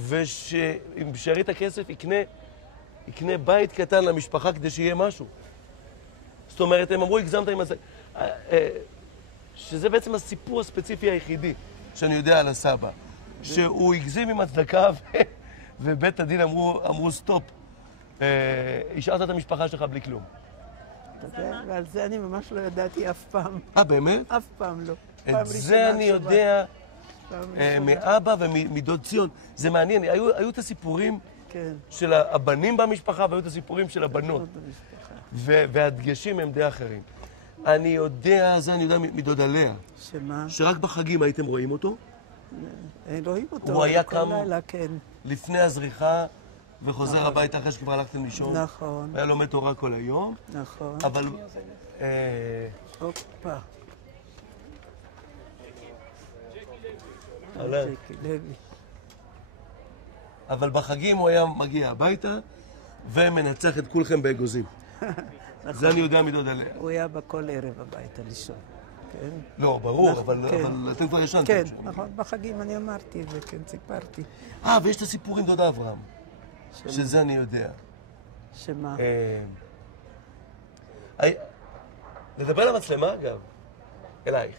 ושעם שארית הכסף יקנה בית קטן למשפחה כדי שיהיה משהו. זאת אומרת, הם אמרו, הגזמת עם הזה. שזה בעצם הסיפור הספציפי היחידי שאני יודע על הסבא. שהוא הגזים עם הצדקה, ובית הדין אמרו סטופ. השארת את המשפחה שלך בלי כלום. אתה יודע, ועל זה אני ממש לא ידעתי אף פעם. באמת? אף פעם לא. את זה אני יודע מאבא ומדוד ציון. זה מעניין, היו את הסיפורים של הבנים במשפחה, והיו את הסיפורים של הבנות. והדגשים הם די אחרים. אני יודע מדוד עליה. שמה? שרק בחגים הייתם רואים אותו. רואים אותו. הוא היה קם כן. לפני הזריחה, וחוזר הביתה אחרי שכבר הלכתם לישון. נכון. היה לומד תורה כל היום. נכון. אבל... הופה. אבל בחגים הוא היה מגיע הביתה ומנצח את כולכם באגוזים. זה אני יודע מדוד עליה. הוא היה בכל ערב הביתה לישון. כן. לא, ברור, אבל אתם כבר ישנתם. כן, נכון, בחגים אני אמרתי וכן סיפרתי. ויש את הסיפור עם דוד אברהם. שזה אני יודע. שמה? לדבר למצלמה, אגב, אלייך.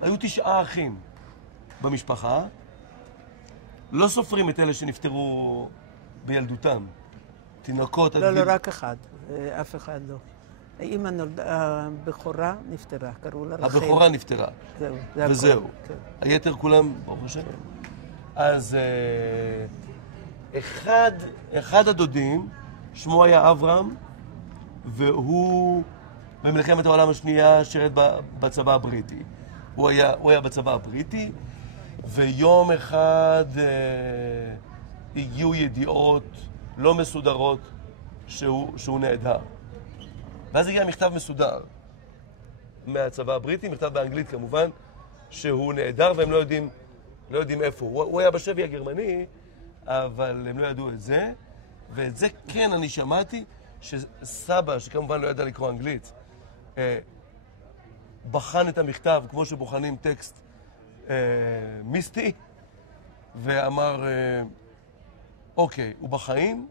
היו 9 אחים במשפחה, לא סופרים את אלה שנפטרו בילדותם. תינוקות... לא, רק אחד, אף אחד לא. האמא נולדה, הבכורה נפטרה, קראו לה רחל. הבכורה נפטרה. זהו, זה וזהו. הכל. כן. היתר כולם, ברוך השם. אז אחד הדודים, שמו היה אברהם, והוא במלחמת העולם השנייה שירת בצבא הבריטי. הוא היה בצבא הבריטי, ויום אחד הגיעו ידיעות לא מסודרות שהוא נעדר. ואז הגיע מכתב מסודר מהצבא הבריטי, מכתב באנגלית כמובן, שהוא נעדר והם לא יודעים איפה. הוא היה בשבי הגרמני, אבל הם לא ידעו את זה. ואת זה כן אני שמעתי, שסבא, שכמובן לא ידע לקרוא אנגלית, בחן את המכתב כמו שבוחנים טקסט מיסטי, ואמר, אוקיי, הוא בחיים,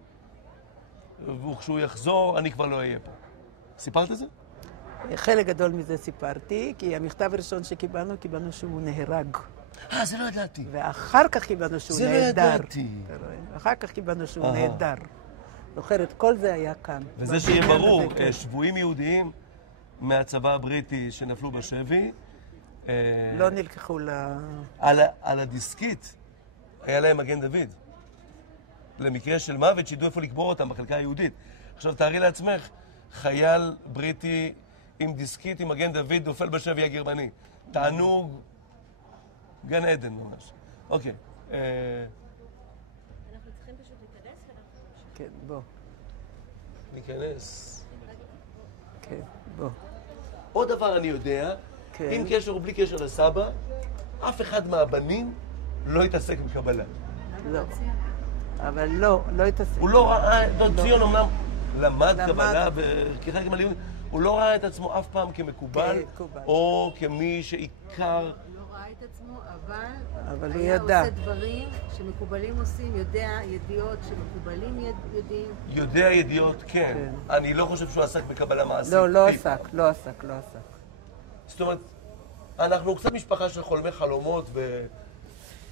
וכשהוא יחזור אני כבר לא אהיה פה. סיפרת את זה? חלק גדול מזה סיפרתי, כי המכתב הראשון קיבלנו שהוא נהרג. זה לא ידעתי. ואחר כך קיבלנו שהוא נהדר. זה לא ידעתי. אחר כך קיבלנו שהוא נהדר. זוכרת, כל זה היה כאן. וזה שיהיה ברור, שבויים יהודיים מהצבא הבריטי שנפלו בשבי, לא נלקחו על הדיסקית היה להם מגן דוד. למקרה של מוות שידעו איפה לקבור אותם בחלקה היהודית. עכשיו תארי לעצמך, חייל בריטי עם דיסקית עם מגן דוד נופל בשבי הגרמני. תענוג גן עדן ממש. אוקיי. אנחנו צריכים פשוט להיכנס ואנחנו... כן, בוא. ניכנס. כן, בוא. עוד דבר אני יודע, עם קשר או בלי קשר לסבא, אף אחד מהבנים לא התעסק בקבלה. לא. אבל לא התעסק. הוא לא ראה, דוד ציון אמנם למד קבלה וכחלק מהלימוד, הוא לא ראה את עצמו אף פעם כמקובל, או כמי שעיקר ראה את עצמו, אבל הוא היה ידע. עושה דברים שמקובלים עושים, יודע ידיעות שמקובלים יודעים. יודע ידיעות, כן. אני לא חושב שהוא עסק בקבלה מעשית. לא עסק. זאת אומרת, אנחנו קצת משפחה של חולמי חלומות,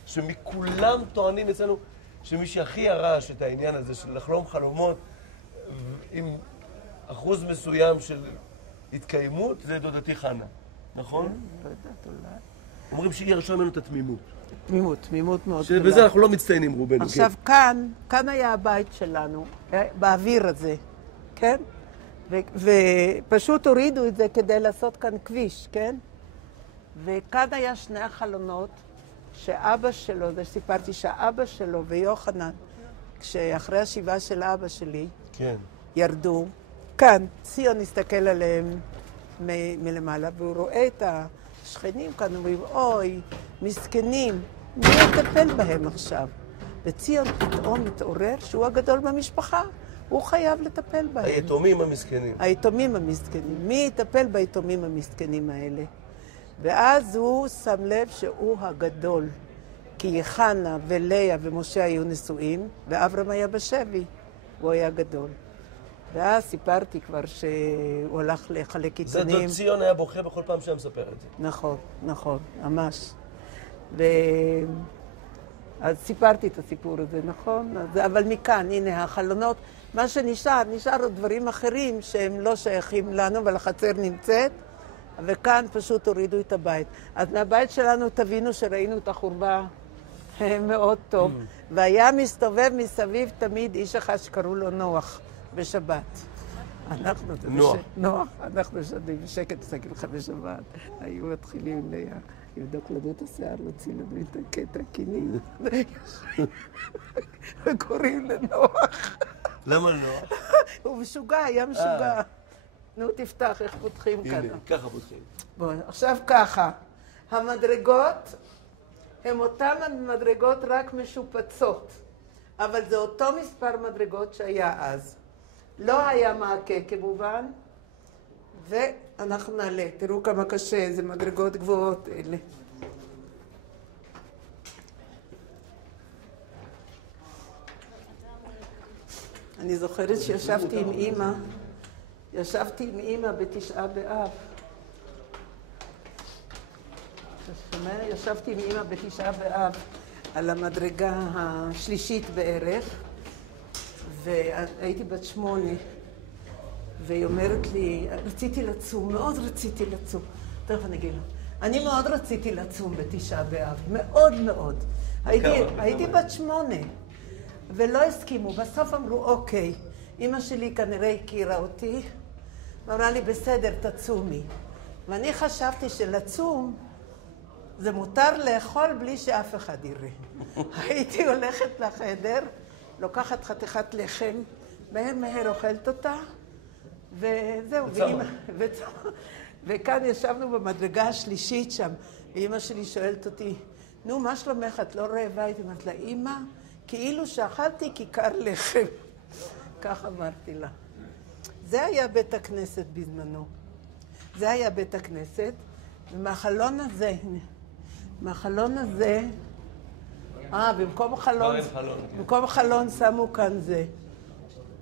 שמכולם טוענים אצלנו שמי שהכי ירש את העניין הזה של לחלום חלומות עם אחוז מסוים של התקיימות, זה דודתי חנה, נכון? לא יודעת, אולי. אומרים שהיא ירשה ממנו את התמימות. תמימות מאוד גדולה. שבזה אנחנו לא מצטיינים רובנו. עכשיו כאן היה הבית שלנו, באוויר הזה, כן? ופשוט הורידו את זה כדי לעשות כאן כביש, כן? וכאן היה שני החלונות שאבא שלו, זה שסיפרתי שהאבא שלו ויוחנן, כשאחרי השבעה של אבא שלי, כן. ירדו, כאן ציון הסתכל עליהם מלמעלה, והוא רואה את השכנים כאן, אומרים, אוי, מסכנים, מי יטפל בהם עכשיו? וציון פתאום מתעורר שהוא הגדול במשפחה, הוא חייב לטפל בהם. היתומים המסכנים. היתומים המסכנים. מי יטפל ביתומים המסכנים האלה? ואז הוא שם לב שהוא הגדול, כי חנה ולאה ומשה היו נשואים, ואברהם היה בשבי, הוא היה גדול. ואז סיפרתי כבר שהוא הלך לחלק עיתונים. זה דוד ציון היה בוכה בכל פעם שהיה מספר את זה. נכון, ממש. אז סיפרתי את הסיפור הזה, נכון? אבל מכאן, הנה, החלונות, מה שנשאר, נשאר עוד דברים אחרים שהם לא שייכים לנו, אבל החצר נמצאת, וכאן פשוט הורידו את הבית. אז מהבית שלנו תבינו שראינו את החורבה מאוד טוב, והיה מסתובב מסביב תמיד איש אחד שקראו לו נוח בשבת. נוח, אנחנו שנים בשקט, מסתכל לך בשבת, היו מתחילים לבדוק לנו את השיער, להוציא לנו את הקטע קינים, וקוראים לנוח. למה נוח? הוא משוגע, היה משוגע. נו, תפתח, איך פותחים כאן. הנה, ככה פותחים. בואו, עכשיו ככה. המדרגות הן אותן מדרגות רק משופצות, אבל זה אותו מספר מדרגות שהיה אז. לא היה מעקה כמובן, ואנחנו נעלה. תראו כמה קשה, זה מדרגות גבוהות אלה. אני זוכרת שישבתי עם אמא, בתשעה באב. ישבתי עם אמא בתשעה באב על המדרגה השלישית בערך, והייתי בת 8, והיא אומרת לי, רציתי לצום, מאוד רציתי לצום. תכף אני אגיד לה, אני מאוד רציתי לצום בתשעה באב, מאוד מאוד. הייתי בת 8, ולא הסכימו. בסוף אמרו, אוקיי, אמא שלי כנראה הכירה אותי, ואמרה לי, בסדר, תצומי. ואני חשבתי שלצום, זה מותר לאכול בלי שאף אחד יראה. הייתי הולכת לחדר, לוקחת חתיכת לחם, מהר אוכלת אותה, וזהו. וכאן ישבנו במדרגה השלישית שם, ואמא שלי שואלת אותי, נו, מה שלומך? את לא רעבה? הייתי אומרת לה, אמא, כאילו שאכלתי כיכר לחם. כך אמרתי לה. זה היה בית הכנסת בזמנו. זה היה בית הכנסת, ומהחלון הזה, במקום חלון שמו כאן זה.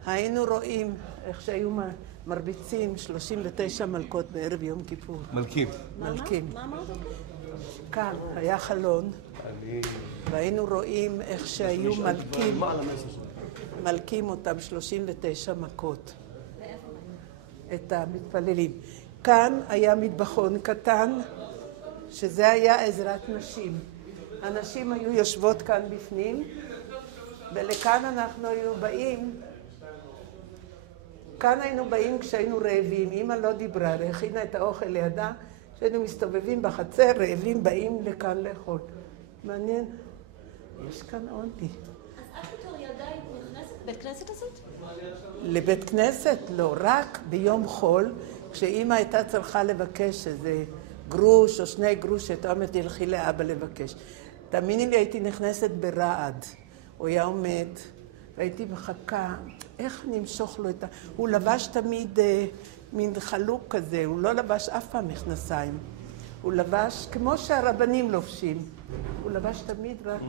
היינו רואים איך שהיו מרביצים 39 מלכות בערב יום כיפור. מלכים. מה אמרת? כאן היה חלון, והיינו רואים איך שהיו מלכים אותם 39 מכות. את המתפללים. כאן היה מטבחון קטן, שזה היה עזרת נשים. הנשים היו יושבות כאן בפנים, ולכאן אנחנו היינו באים, כאן היינו באים כשהיינו רעבים. אמא לא דיברה, הכינה את האוכל לידה, כשהיינו מסתובבים בחצר, רעבים, באים לכאן לאכול. מעניין, יש כאן עוני. אז את בתור ילדה נכנסת לבית כנסת הזאת? לבית כנסת? לא, רק ביום חול, כשאמא הייתה צריכה לבקש איזה גרוש או 2 גרוש, הייתה אומרת, תלכי לאבא לבקש. תאמיני לי, הייתי נכנסת ברעד. הוא היה עומד, והייתי מחכה, איך אני אמשוך לו את הוא לבש תמיד מין חלוק כזה, הוא לא לבש אף פעם מכנסיים. הוא לבש כמו שהרבנים לובשים. הוא לבש תמיד רק...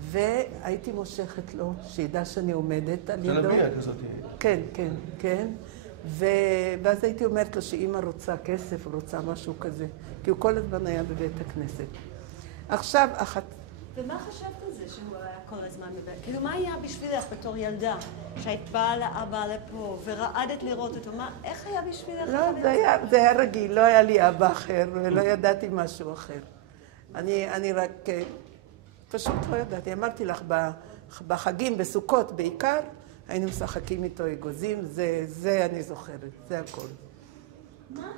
והייתי מושכת לו, שידע שאני עומדת על ידו. תלביה כזאת. כן, כן, כן. ואז הייתי אומרת לו שאמא רוצה כסף, רוצה משהו כזה. כי הוא כל הזמן היה בבית הכנסת. עכשיו, ומה חשבת על זה שהוא היה כל הזמן בבית? כאילו, מה היה בשבילך בתור ילדה? שהיית באה לאבא לפה ורעדת לראות אותו? איך היה בשבילך? לא, זה היה רגיל, לא היה לי אבא אחר ולא ידעתי משהו אחר. אני רק פשוט לא ידעתי. אמרתי לך, בחגים, בסוכות בעיקר, היינו משחקים איתו אגוזים, זה אני זוכרת, זה הכל. מה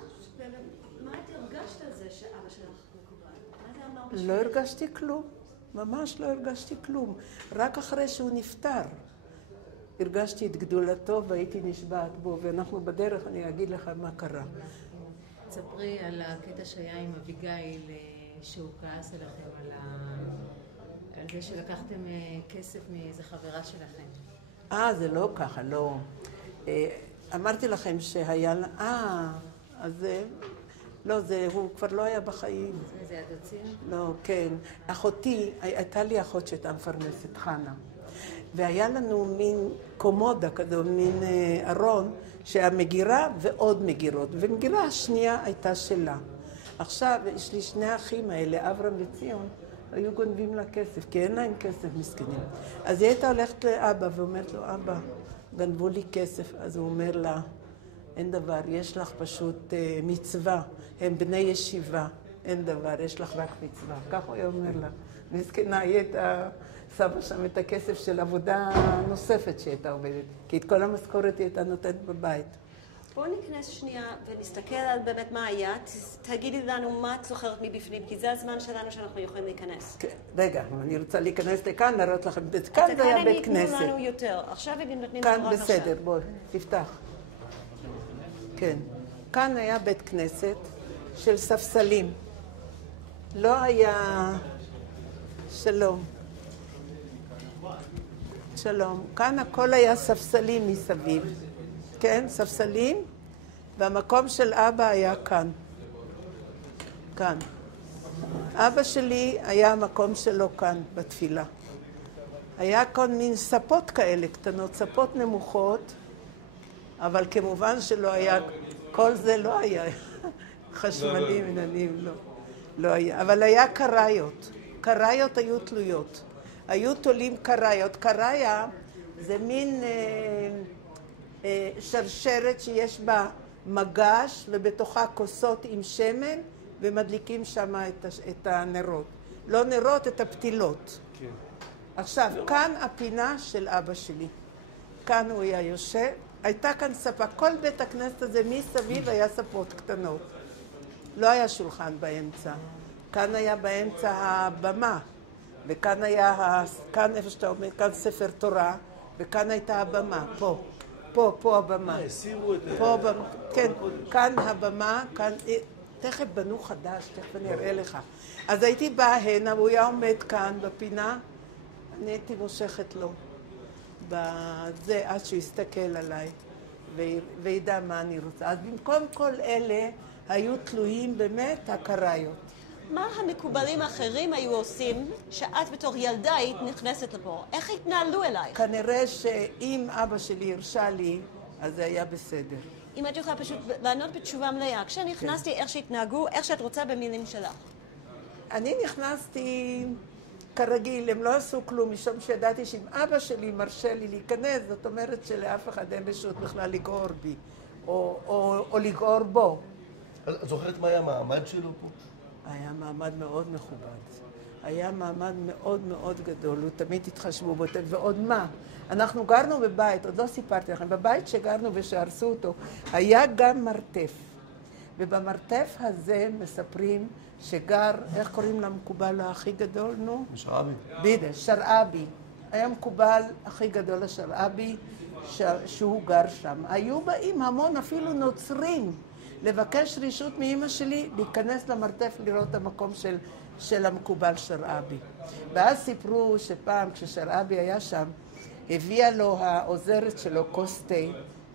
את הרגשת על זה שאבא שלך מקובל? מה זה אמר בשבילך? לא הרגשתי כלום, ממש לא הרגשתי כלום. רק אחרי שהוא נפטר, הרגשתי את גדולתו והייתי נשבעת בו, ואנחנו בדרך, אני אגיד לך מה קרה. תספרי על הקטע שהיה עם אביגיל, שהוא כעס עליכם, על זה שלקחתם כסף מאיזה חברה שלכם. זה לא ככה, לא. אמרתי לכם שהיה לה... אז לא, הוא כבר לא היה בחיים. זה הדוצים? לא, כן. אחותי, הייתה לי אחות שהייתה מפרנסת, חנה. והיה לנו מין קומודה כזו, מין ארון, שהיה מגירה ועוד מגירות. ומגירה השנייה הייתה שלה. עכשיו, יש לי שני האחים האלה, אברהם וציון, היו גונבים לה כסף, כי אין להם כסף מסכנים. אז היא הייתה הולכת לאבא ואומרת לו, אבא, גנבו לי כסף. אז הוא אומר לה, אין דבר, יש לך פשוט מצווה, הם בני ישיבה, אין דבר, יש לך רק מצווה. כך הוא היה אומר לה. מסכנה, היא הייתה שמה שם את הכסף של עבודה נוספת שהייתה עובדת, כי את כל המשכורת היא הייתה נותנת בבית. בואו ניכנס שנייה ונסתכל על באמת מה היה. תגידי לנו מה את זוכרת מבפנים, כי זה הזמן שלנו שאנחנו יכולים להיכנס. רגע, אני רוצה להיכנס לכאן, להראות לכם. כאן זה היה בית כנסת. תנו לנו יותר. עכשיו הם נותנים כאן לנו רק עכשיו. בסדר, בואי, תפתח. כן. כאן היה בית כנסת של ספסלים. לא היה... שלום. שלום. כאן הכל היה ספסלים מסביב. כן, ספסלים, והמקום של אבא היה כאן. כאן. אבא שלי היה המקום שלו כאן, בתפילה. היה כל מין ספות כאלה, קטנות, ספות נמוכות, אבל כמובן שלא היה, כל זה לא היה. חשמלים, עננים, לא היה. אבל היה קראיות. קראיות היו תלויות. היו תולים קראיות. קראיה זה מין... שרשרת שיש בה מגש ובתוכה כוסות עם שמן ומדליקים שם את הנרות. לא נרות, את הפתילות. כן. עכשיו, כאן הפינה של אבא שלי. כאן הוא היה יושב. הייתה כאן ספה. כל בית הכנסת הזה מסביב היה ספות קטנות. לא היה שולחן באמצע. כאן היה באמצע הבמה. וכאן היה, כאן איפה שאתה אומר, כאן ספר תורה. וכאן הייתה הבמה, פה. פה הבמה. הסירו את... פה הבמה, כן, כאן הבמה, כאן... תכף בנו חדש, תכף אני אראה לך. אז הייתי באה הנה, הוא היה עומד כאן בפינה, אני הייתי מושכת לו בזה, עד שהוא יסתכל עליי וידע מה אני רוצה. אז במקום כל אלה היו תלויים באמת הקראיות. מה המקובלים האחרים היו עושים שאת בתור ילדה היית נכנסת לפה? איך התנהלו אלייך? כנראה שאם אבא שלי הרשה לי, אז זה היה בסדר. אם את יכולה פשוט לענות בתשובה מלאה. כשנכנסתי, איך שהתנהגו, איך שאת רוצה במילים שלך. אני נכנסתי כרגיל, הם לא עשו כלום, משום שידעתי שאם אבא שלי מרשה לי להיכנס, זאת אומרת שלאף אחד אין רשות בכלל לגעור בי, או לגעור בו. את זוכרת מה היה המעמד שלו פה? היה מעמד מאוד מכובד. היה מעמד מאוד מאוד גדול, הוא תמיד התחשבו בו. ועוד מה? אנחנו גרנו בבית, עוד לא סיפרתי לכם, בבית שגרנו ושהרסו אותו, היה גם מרתף. ובמרתף הזה מספרים שגר, איך קוראים למקובל הכי גדול, נו? שרעבי. בידה, שרעבי. היה מקובל הכי גדול השרעבי שהוא גר שם. היו באים המון אפילו נוצרים לבקש רשות מאמא שלי להיכנס למרתף לראות את המקום של המקובל שרעבי. ואז סיפרו שפעם כששרעבי היה שם, הביאה לו העוזרת שלו כוס תה,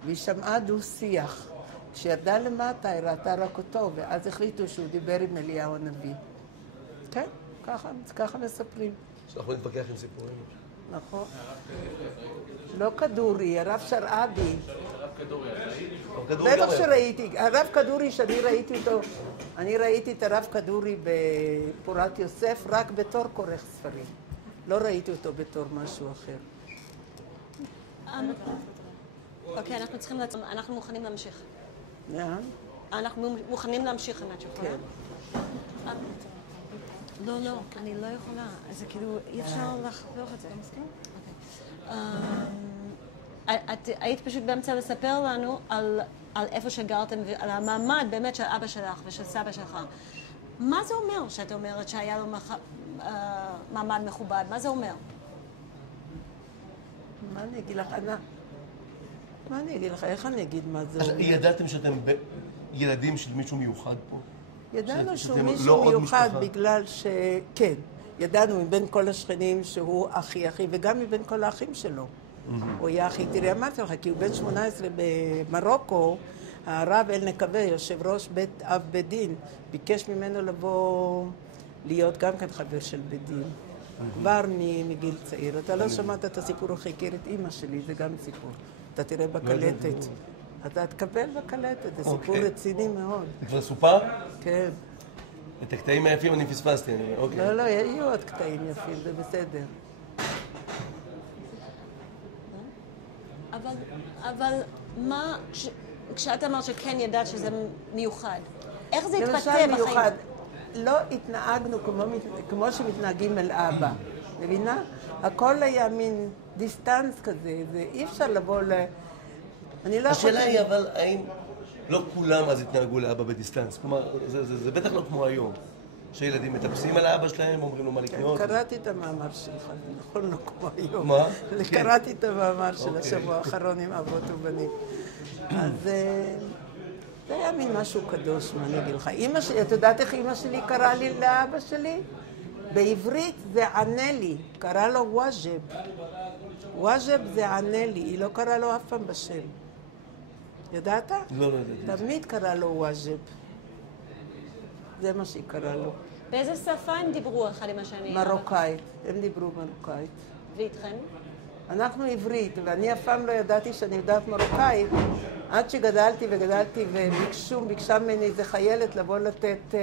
והיא שמעה דו שיח כשירדה למטה, היא ראתה רק אותו, ואז החליטו שהוא דיבר עם אליהו הנביא. כן, ככה מספרים. שאנחנו נתווכח עם סיפורים. נכון. לא כדורי, הרב שרעבי. בטח שראיתי, הרב כדורי שאני ראיתי אותו, אני ראיתי את הרב כדורי בפורת יוסף רק בתור כורך ספרים. לא ראיתי אותו בתור משהו אחר. אוקיי, אנחנו צריכים אנחנו מוכנים להמשיך. לאן? אנחנו מוכנים להמשיך אם את יכולה. כן. לא, אני לא יכולה. זה כאילו, אי אפשר לחתוך את זה. אתה מסכים? את היית פשוט באמצע לספר לנו על איפה שגרתם ועל המעמד באמת של אבא שלך ושל סבא שלך. מה זה אומר שאת אומרת שהיה לו מעמד מכובד? מה זה אומר? מה אני אגיד לך, ענה? מה אני אגיד לך? איך אני אגיד מה זה אומר? ידעתם שאתם ילדים של מישהו מיוחד פה? ידענו שהוא מישהו מיוחד בגלל כן, ידענו מבין כל השכנים שהוא אחי, וגם מבין כל האחים שלו. הוא היה אחי, תראי, אמרתי לך, כי הוא בן 18 במרוקו, הרב אל נקווה, יושב ראש אב בית דין, ביקש ממנו לבוא להיות גם כן חבר של בית דין. כבר מגיל צעיר. אתה לא שמעת את הסיפור, הוא הכיר את אמא שלי, זה גם סיפור. אתה תראה בקלטת. אתה תקבל בקלטת, זה סיפור רציני מאוד. זה כבר סופר? כן. את הקטעים היפים אני פספסתי, אוקיי. לא, יהיו עוד קטעים יפים, זה בסדר. אבל מה, כשאת אמרת שכן ידעת שזה מיוחד, איך זה התבטא למשל בחיים? מיוחד, לא התנהגנו כמו שמתנהגים אל אבא, מבינה? הכל היה מין דיסטנס כזה, ואי אפשר לבוא השאלה היא אבל האם לא כולם אז התנהגו לאבא בדיסטנס, כלומר זה בטח לא כמו היום, שילדים מטפסים על האבא שלהם, אומרים לו מה לקנות. קראתי את המאמר שלך, נכון לא כמו היום. מה? קראתי את המאמר של השבוע האחרון עם אבות ובנים. אז זה היה מין משהו קדוש, מה אני אגיד לך. את יודעת איך אמא שלי קראה לי לאבא שלי? בעברית זה ענה לי, קרא לו וואג'ב. וואג'ב זה ענה לי, היא לא קראה לו אף פעם בשם. ידעת? לא ידעתי. תמיד קרא לו וואג'ב. זה מה שהיא קראה לו. באיזה שפה הם דיברו אחד עם השני? מרוקאית. הם דיברו מרוקאית. ואיתכם? אנחנו עברית, ואני אף פעם לא ידעתי שאני יודעת מרוקאית, עד שגדלתי וביקשה ממני איזה חיילת לבוא לתת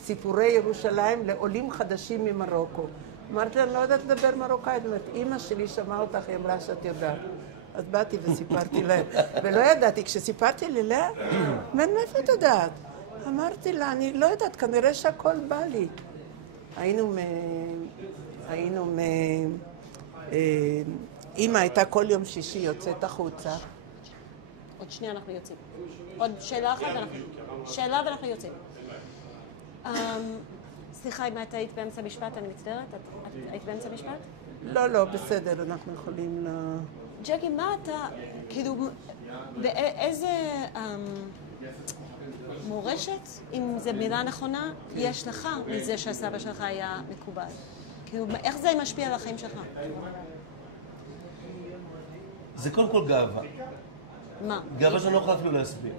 סיפורי ירושלים לעולים חדשים ממרוקו. אמרתי לה, אני לא יודעת לדבר מרוקאית, אמא שלי שמעה אותך, היא אמרה שאת יודעת. אז באתי וסיפרתי להם, ולא ידעתי, כשסיפרתי ללאה, מאיפה את יודעת? אמרתי לה, אני לא יודעת, כנראה שהכל בא לי. אמא הייתה כל יום שישי יוצאת החוצה. עוד שנייה אנחנו יוצאים. עוד שאלה אחת ואנחנו יוצאים. סליחה, אם את היית באמצע משפט, אני מצטערת. את היית באמצע משפט? לא, בסדר, אנחנו יכולים ג'קי, מה אתה, כאילו, באיזה מורשת, אם זו מילה נכונה, יש לך מזה שהסבא שלך היה מקובל? כאילו, איך זה משפיע על החיים שלך? זה קודם כל גאווה. מה? גאווה שאני לא יכול אפילו להסביר.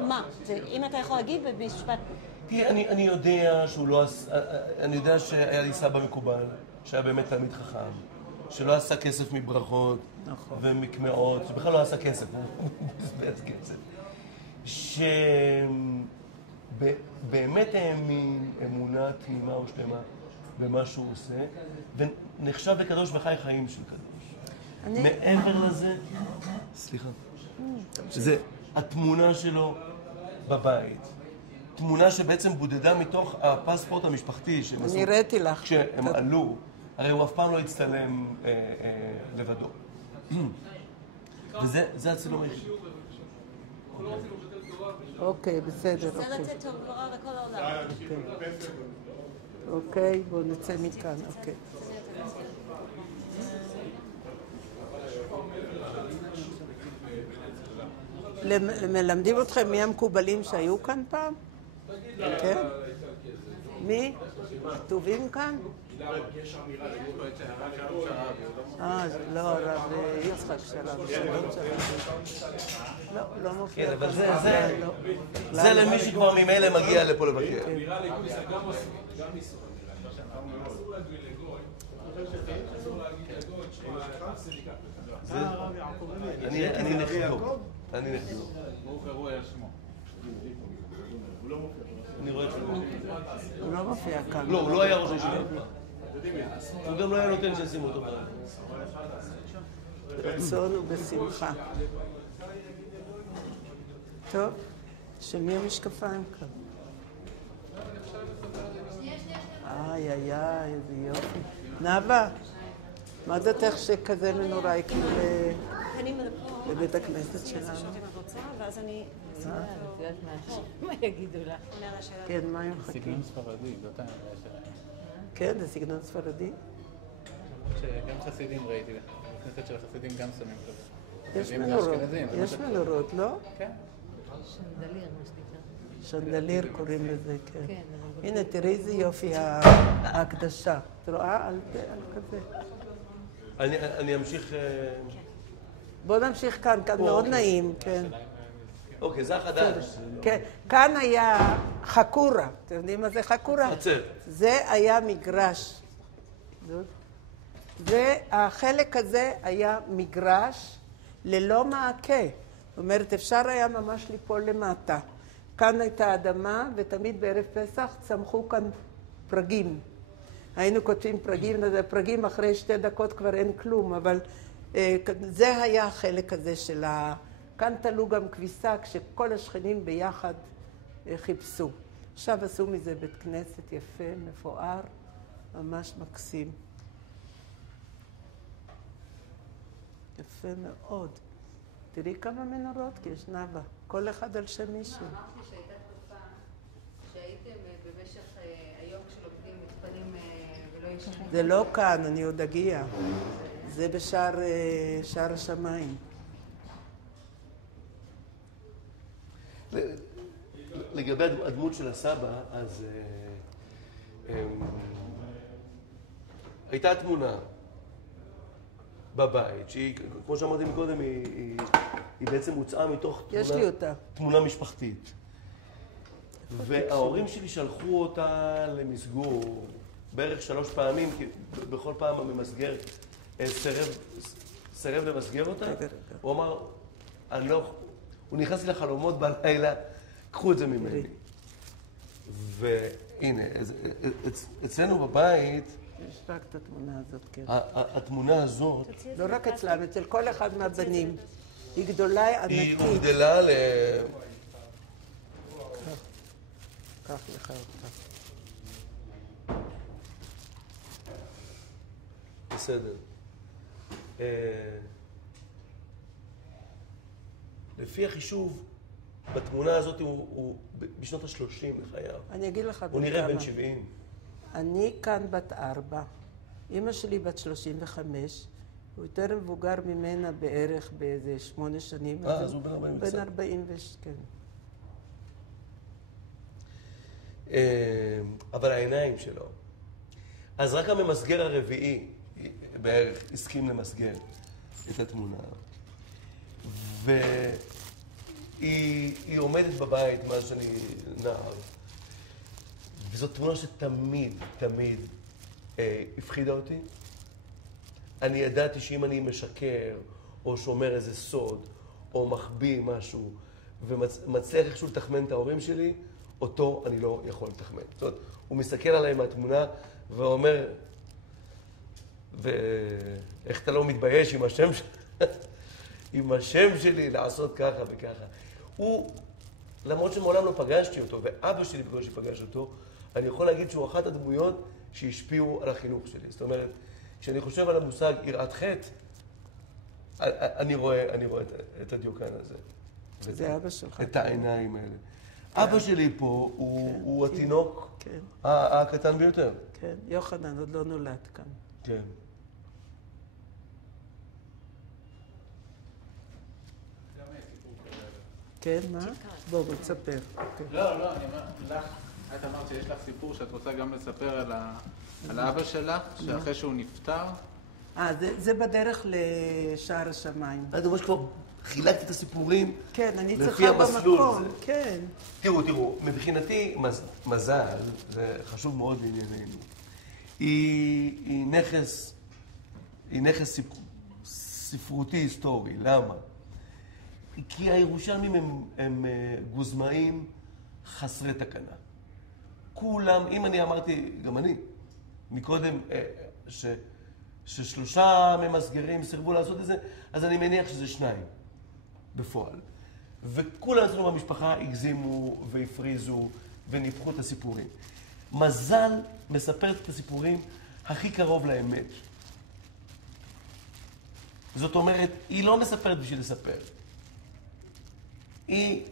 מה? אם אתה יכול להגיד במשפט... תראה, אני יודע שהוא לא... אני יודע שהיה לי סבא מקובל, שהיה באמת תלמיד חכם, שלא עשה כסף מברכות ומקמאות, שבכלל לא עשה כסף, הוא בזבז כסף. שבאמת האמין אמונה תמימה או שלמה במה שהוא עושה, ונחשב לקדוש וחי חיים של קדוש. מעבר לזה, סליחה, זה התמונה שלו בבית. תמונה שבעצם בודדה מתוך הפספורט המשפחתי שהם עשו. אני ראיתי לך. כשהם עלו, הרי הוא אף פעם לא הצטלם לבדו. וזה הצילום היחיד. אוקיי, בסדר. זה לתת תורה לכל העולם. אוקיי, בואו נצא מכאן, אוקיי. מלמדים אתכם מי המקובלים שהיו כאן פעם? כן? מי? כתובים כאן? יש אמירה, תראו לו את הרב שרבי. לא, הרב יצחק שרבי. לא מופיע. כן, אבל זה למי שכבר ממילא מגיע לפה לבקר. אמירה לגוי זה גם אסור, גם איסור. אסור להגיד לגוי. אסור להגיד לגוי, אני נכתוב. ברוך הרוע על שמו. אני רואה את שמו. הוא לא מופיע כאן. לא, הוא לא היה ראש הישיבה. הוא גם לא היה נותן שישימו אותו. ברצון ובשמחה. טוב, שמי המשקפיים כאן? איי, איזה יופי. נאווה, מה דעתך שכזה מנורה יקנו בבית הכנסת שלנו? ואז אני... מה יגידו לך? כן, מה הם מחכים? סגנון ספרדי, זאת העמדה שלהם. כן, זה סגנון ספרדי. שגם חסידים ראיתי, בכנסת של החסידים גם שמים כזה. יש מנורות, יש מנורות, לא? כן. שנדליר, מה שנקרא. שנדליר קוראים לזה, כן. כן, אבל... הנה, תראי איזה יופי ההקדשה. את רואה? על כזה. אני אמשיך... בואו נמשיך כאן, כאן מאוד נעים, כן. אוקיי, זה החדש. כן, כאן היה חקורה. אתם יודעים מה זה חקורה? חצר. זה היה מגרש. והחלק הזה היה מגרש ללא מעקה. זאת אומרת, אפשר היה ממש ליפול למטה. כאן הייתה אדמה, ותמיד בערב פסח צמחו כאן פרגים. היינו כותבים פרגים אחרי 2 דקות כבר אין כלום, אבל זה היה החלק הזה של ה... כאן תלו גם כביסה כשכל השכנים ביחד חיפשו. עכשיו עשו מזה בית כנסת יפה, מפואר, ממש מקסים. יפה מאוד. תראי כמה מנורות, כי יש נאווה. כל אחד על שם מישהו. אמרתי שהייתה תקופה שהייתם במשך היום כשלומדים מתפנים ולא ישנים. זה לא כאן, אני עוד אגיע. זה בשער השמיים. לגבי הדמות של הסבא, אז הייתה תמונה בבית, שהיא, כמו שאמרתי מקודם, היא בעצם הוצאה מתוך תמונה משפחתית. וההורים שלי שלחו אותה למסגור בערך 3 פעמים, כי בכל פעם הממסגר סירב למסגר אותה. הוא אמר, הוא נכנס לי לחלומות בלילה, קחו את זה ממני. והנה, אצלנו בבית... יש רק את התמונה הזאת, כן. התמונה הזאת... לא רק אצלם, אצל כל אחד מהבנים. היא גדולה, ענקית. היא הוגדלה ל... קח לך אותה. בסדר. לפי החישוב, בתמונה הזאת הוא בשנות ה-30 לחייו. אני אגיד לך... הוא נראה בן 70. אני כאן בת 4, אמא שלי בת 35, הוא יותר מבוגר ממנה בערך באיזה 8 שנים. אז הוא בן 40. בן 40, כן. אבל העיניים שלו. אז רק הממסגר הרביעי בערך הסכים למסגר את התמונה. והיא עומדת בבית מאז שאני נער. וזאת תמונה שתמיד, תמיד הפחידה אותי. אני ידעתי שאם אני משקר, או שומר איזה סוד, או מחביא משהו, ומצליח איכשהו לתחמן את ההורים שלי, אותו אני לא יכול לתחמן. זאת אומרת, הוא מסתכל עליי מהתמונה, ואומר, ואיך אתה לא מתבייש עם השם שלי לעשות ככה וככה. הוא, למרות שמעולם לא פגשתי אותו, ואבא שלי בקושי פגש אותו, אני יכול להגיד שהוא אחת הדמויות שהשפיעו על החינוך שלי. זאת אומרת, כשאני חושב על המושג יראת חטא, אני רואה את הדיוקן הזה. זה אבא שלך. את העיניים האלה. אבא שלי פה הוא התינוק הקטן ביותר. כן, יוחנן עוד לא נולד כאן. כן. כן, מה? בואו, תספר. לא, אני אומר, לך את אמרת שיש לך סיפור שאת רוצה גם לספר על אבא שלך, שאחרי שהוא נפטר. זה בדרך לשער השמיים. אני אומר שכבר חילקתי את הסיפורים כן, אני לפי צריכה המסלול במקום. הזה. כן. תראו, מבחינתי מזל, זה חשוב מאוד לענייננו. היא נכס ספרותי היסטורי. למה? כי הירושלמים הם גוזמאים חסרי תקנה. כולם, אם אני אמרתי, גם אני, מקודם, ששלושה ממסגרים סירבו לעשות את זה, אז אני מניח שזה 2 בפועל. וכולם אצלנו במשפחה הגזימו והפריזו וניפחו את הסיפורים. מזל מספרת את הסיפורים הכי קרוב לאמת. זאת אומרת, היא לא מספרת בשביל לספר. היא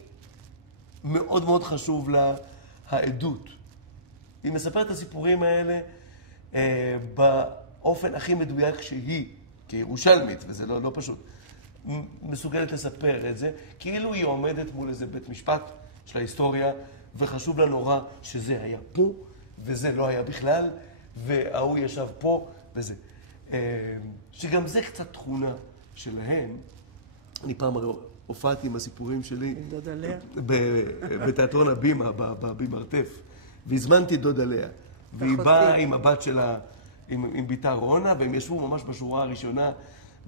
מאוד מאוד חשוב לה העדות. היא מספרת את הסיפורים האלה באופן הכי מדויק שהיא, כירושלמית, וזה לא פשוט, מסוגלת לספר את זה, כאילו היא עומדת מול איזה בית משפט של ההיסטוריה, וחשוב לה נורא שזה היה פה, וזה לא היה בכלל, וההוא ישב פה, וזה. שגם זה קצת תכונה שלהם. אני פעם הופעתי עם הסיפורים שלי דודה לאה. בתיאטרון הבימה, בבימרתף, והזמנתי את דודה לאה. והיא באה עם הבת שלה, עם ביתה רונה, והם ישבו ממש בשורה הראשונה,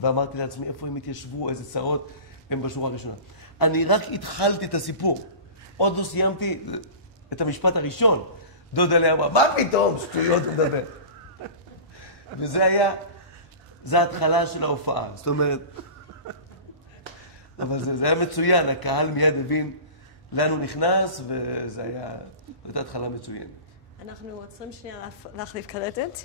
ואמרתי לעצמי, איפה הם התיישבו, איזה צרות הם בשורה הראשונה. אני רק התחלתי את הסיפור. עוד לא סיימתי את המשפט הראשון. דודה לאה אמרה, מה פתאום? שטויות מדבר. וזה היה, זה ההתחלה של ההופעה. זאת אומרת, אבל זה היה מצוין, הקהל מיד הבין לאן הוא נכנס, וזה הייתה התחלה מצוינת. אנחנו עוצרים שנייה להחליף קלטת.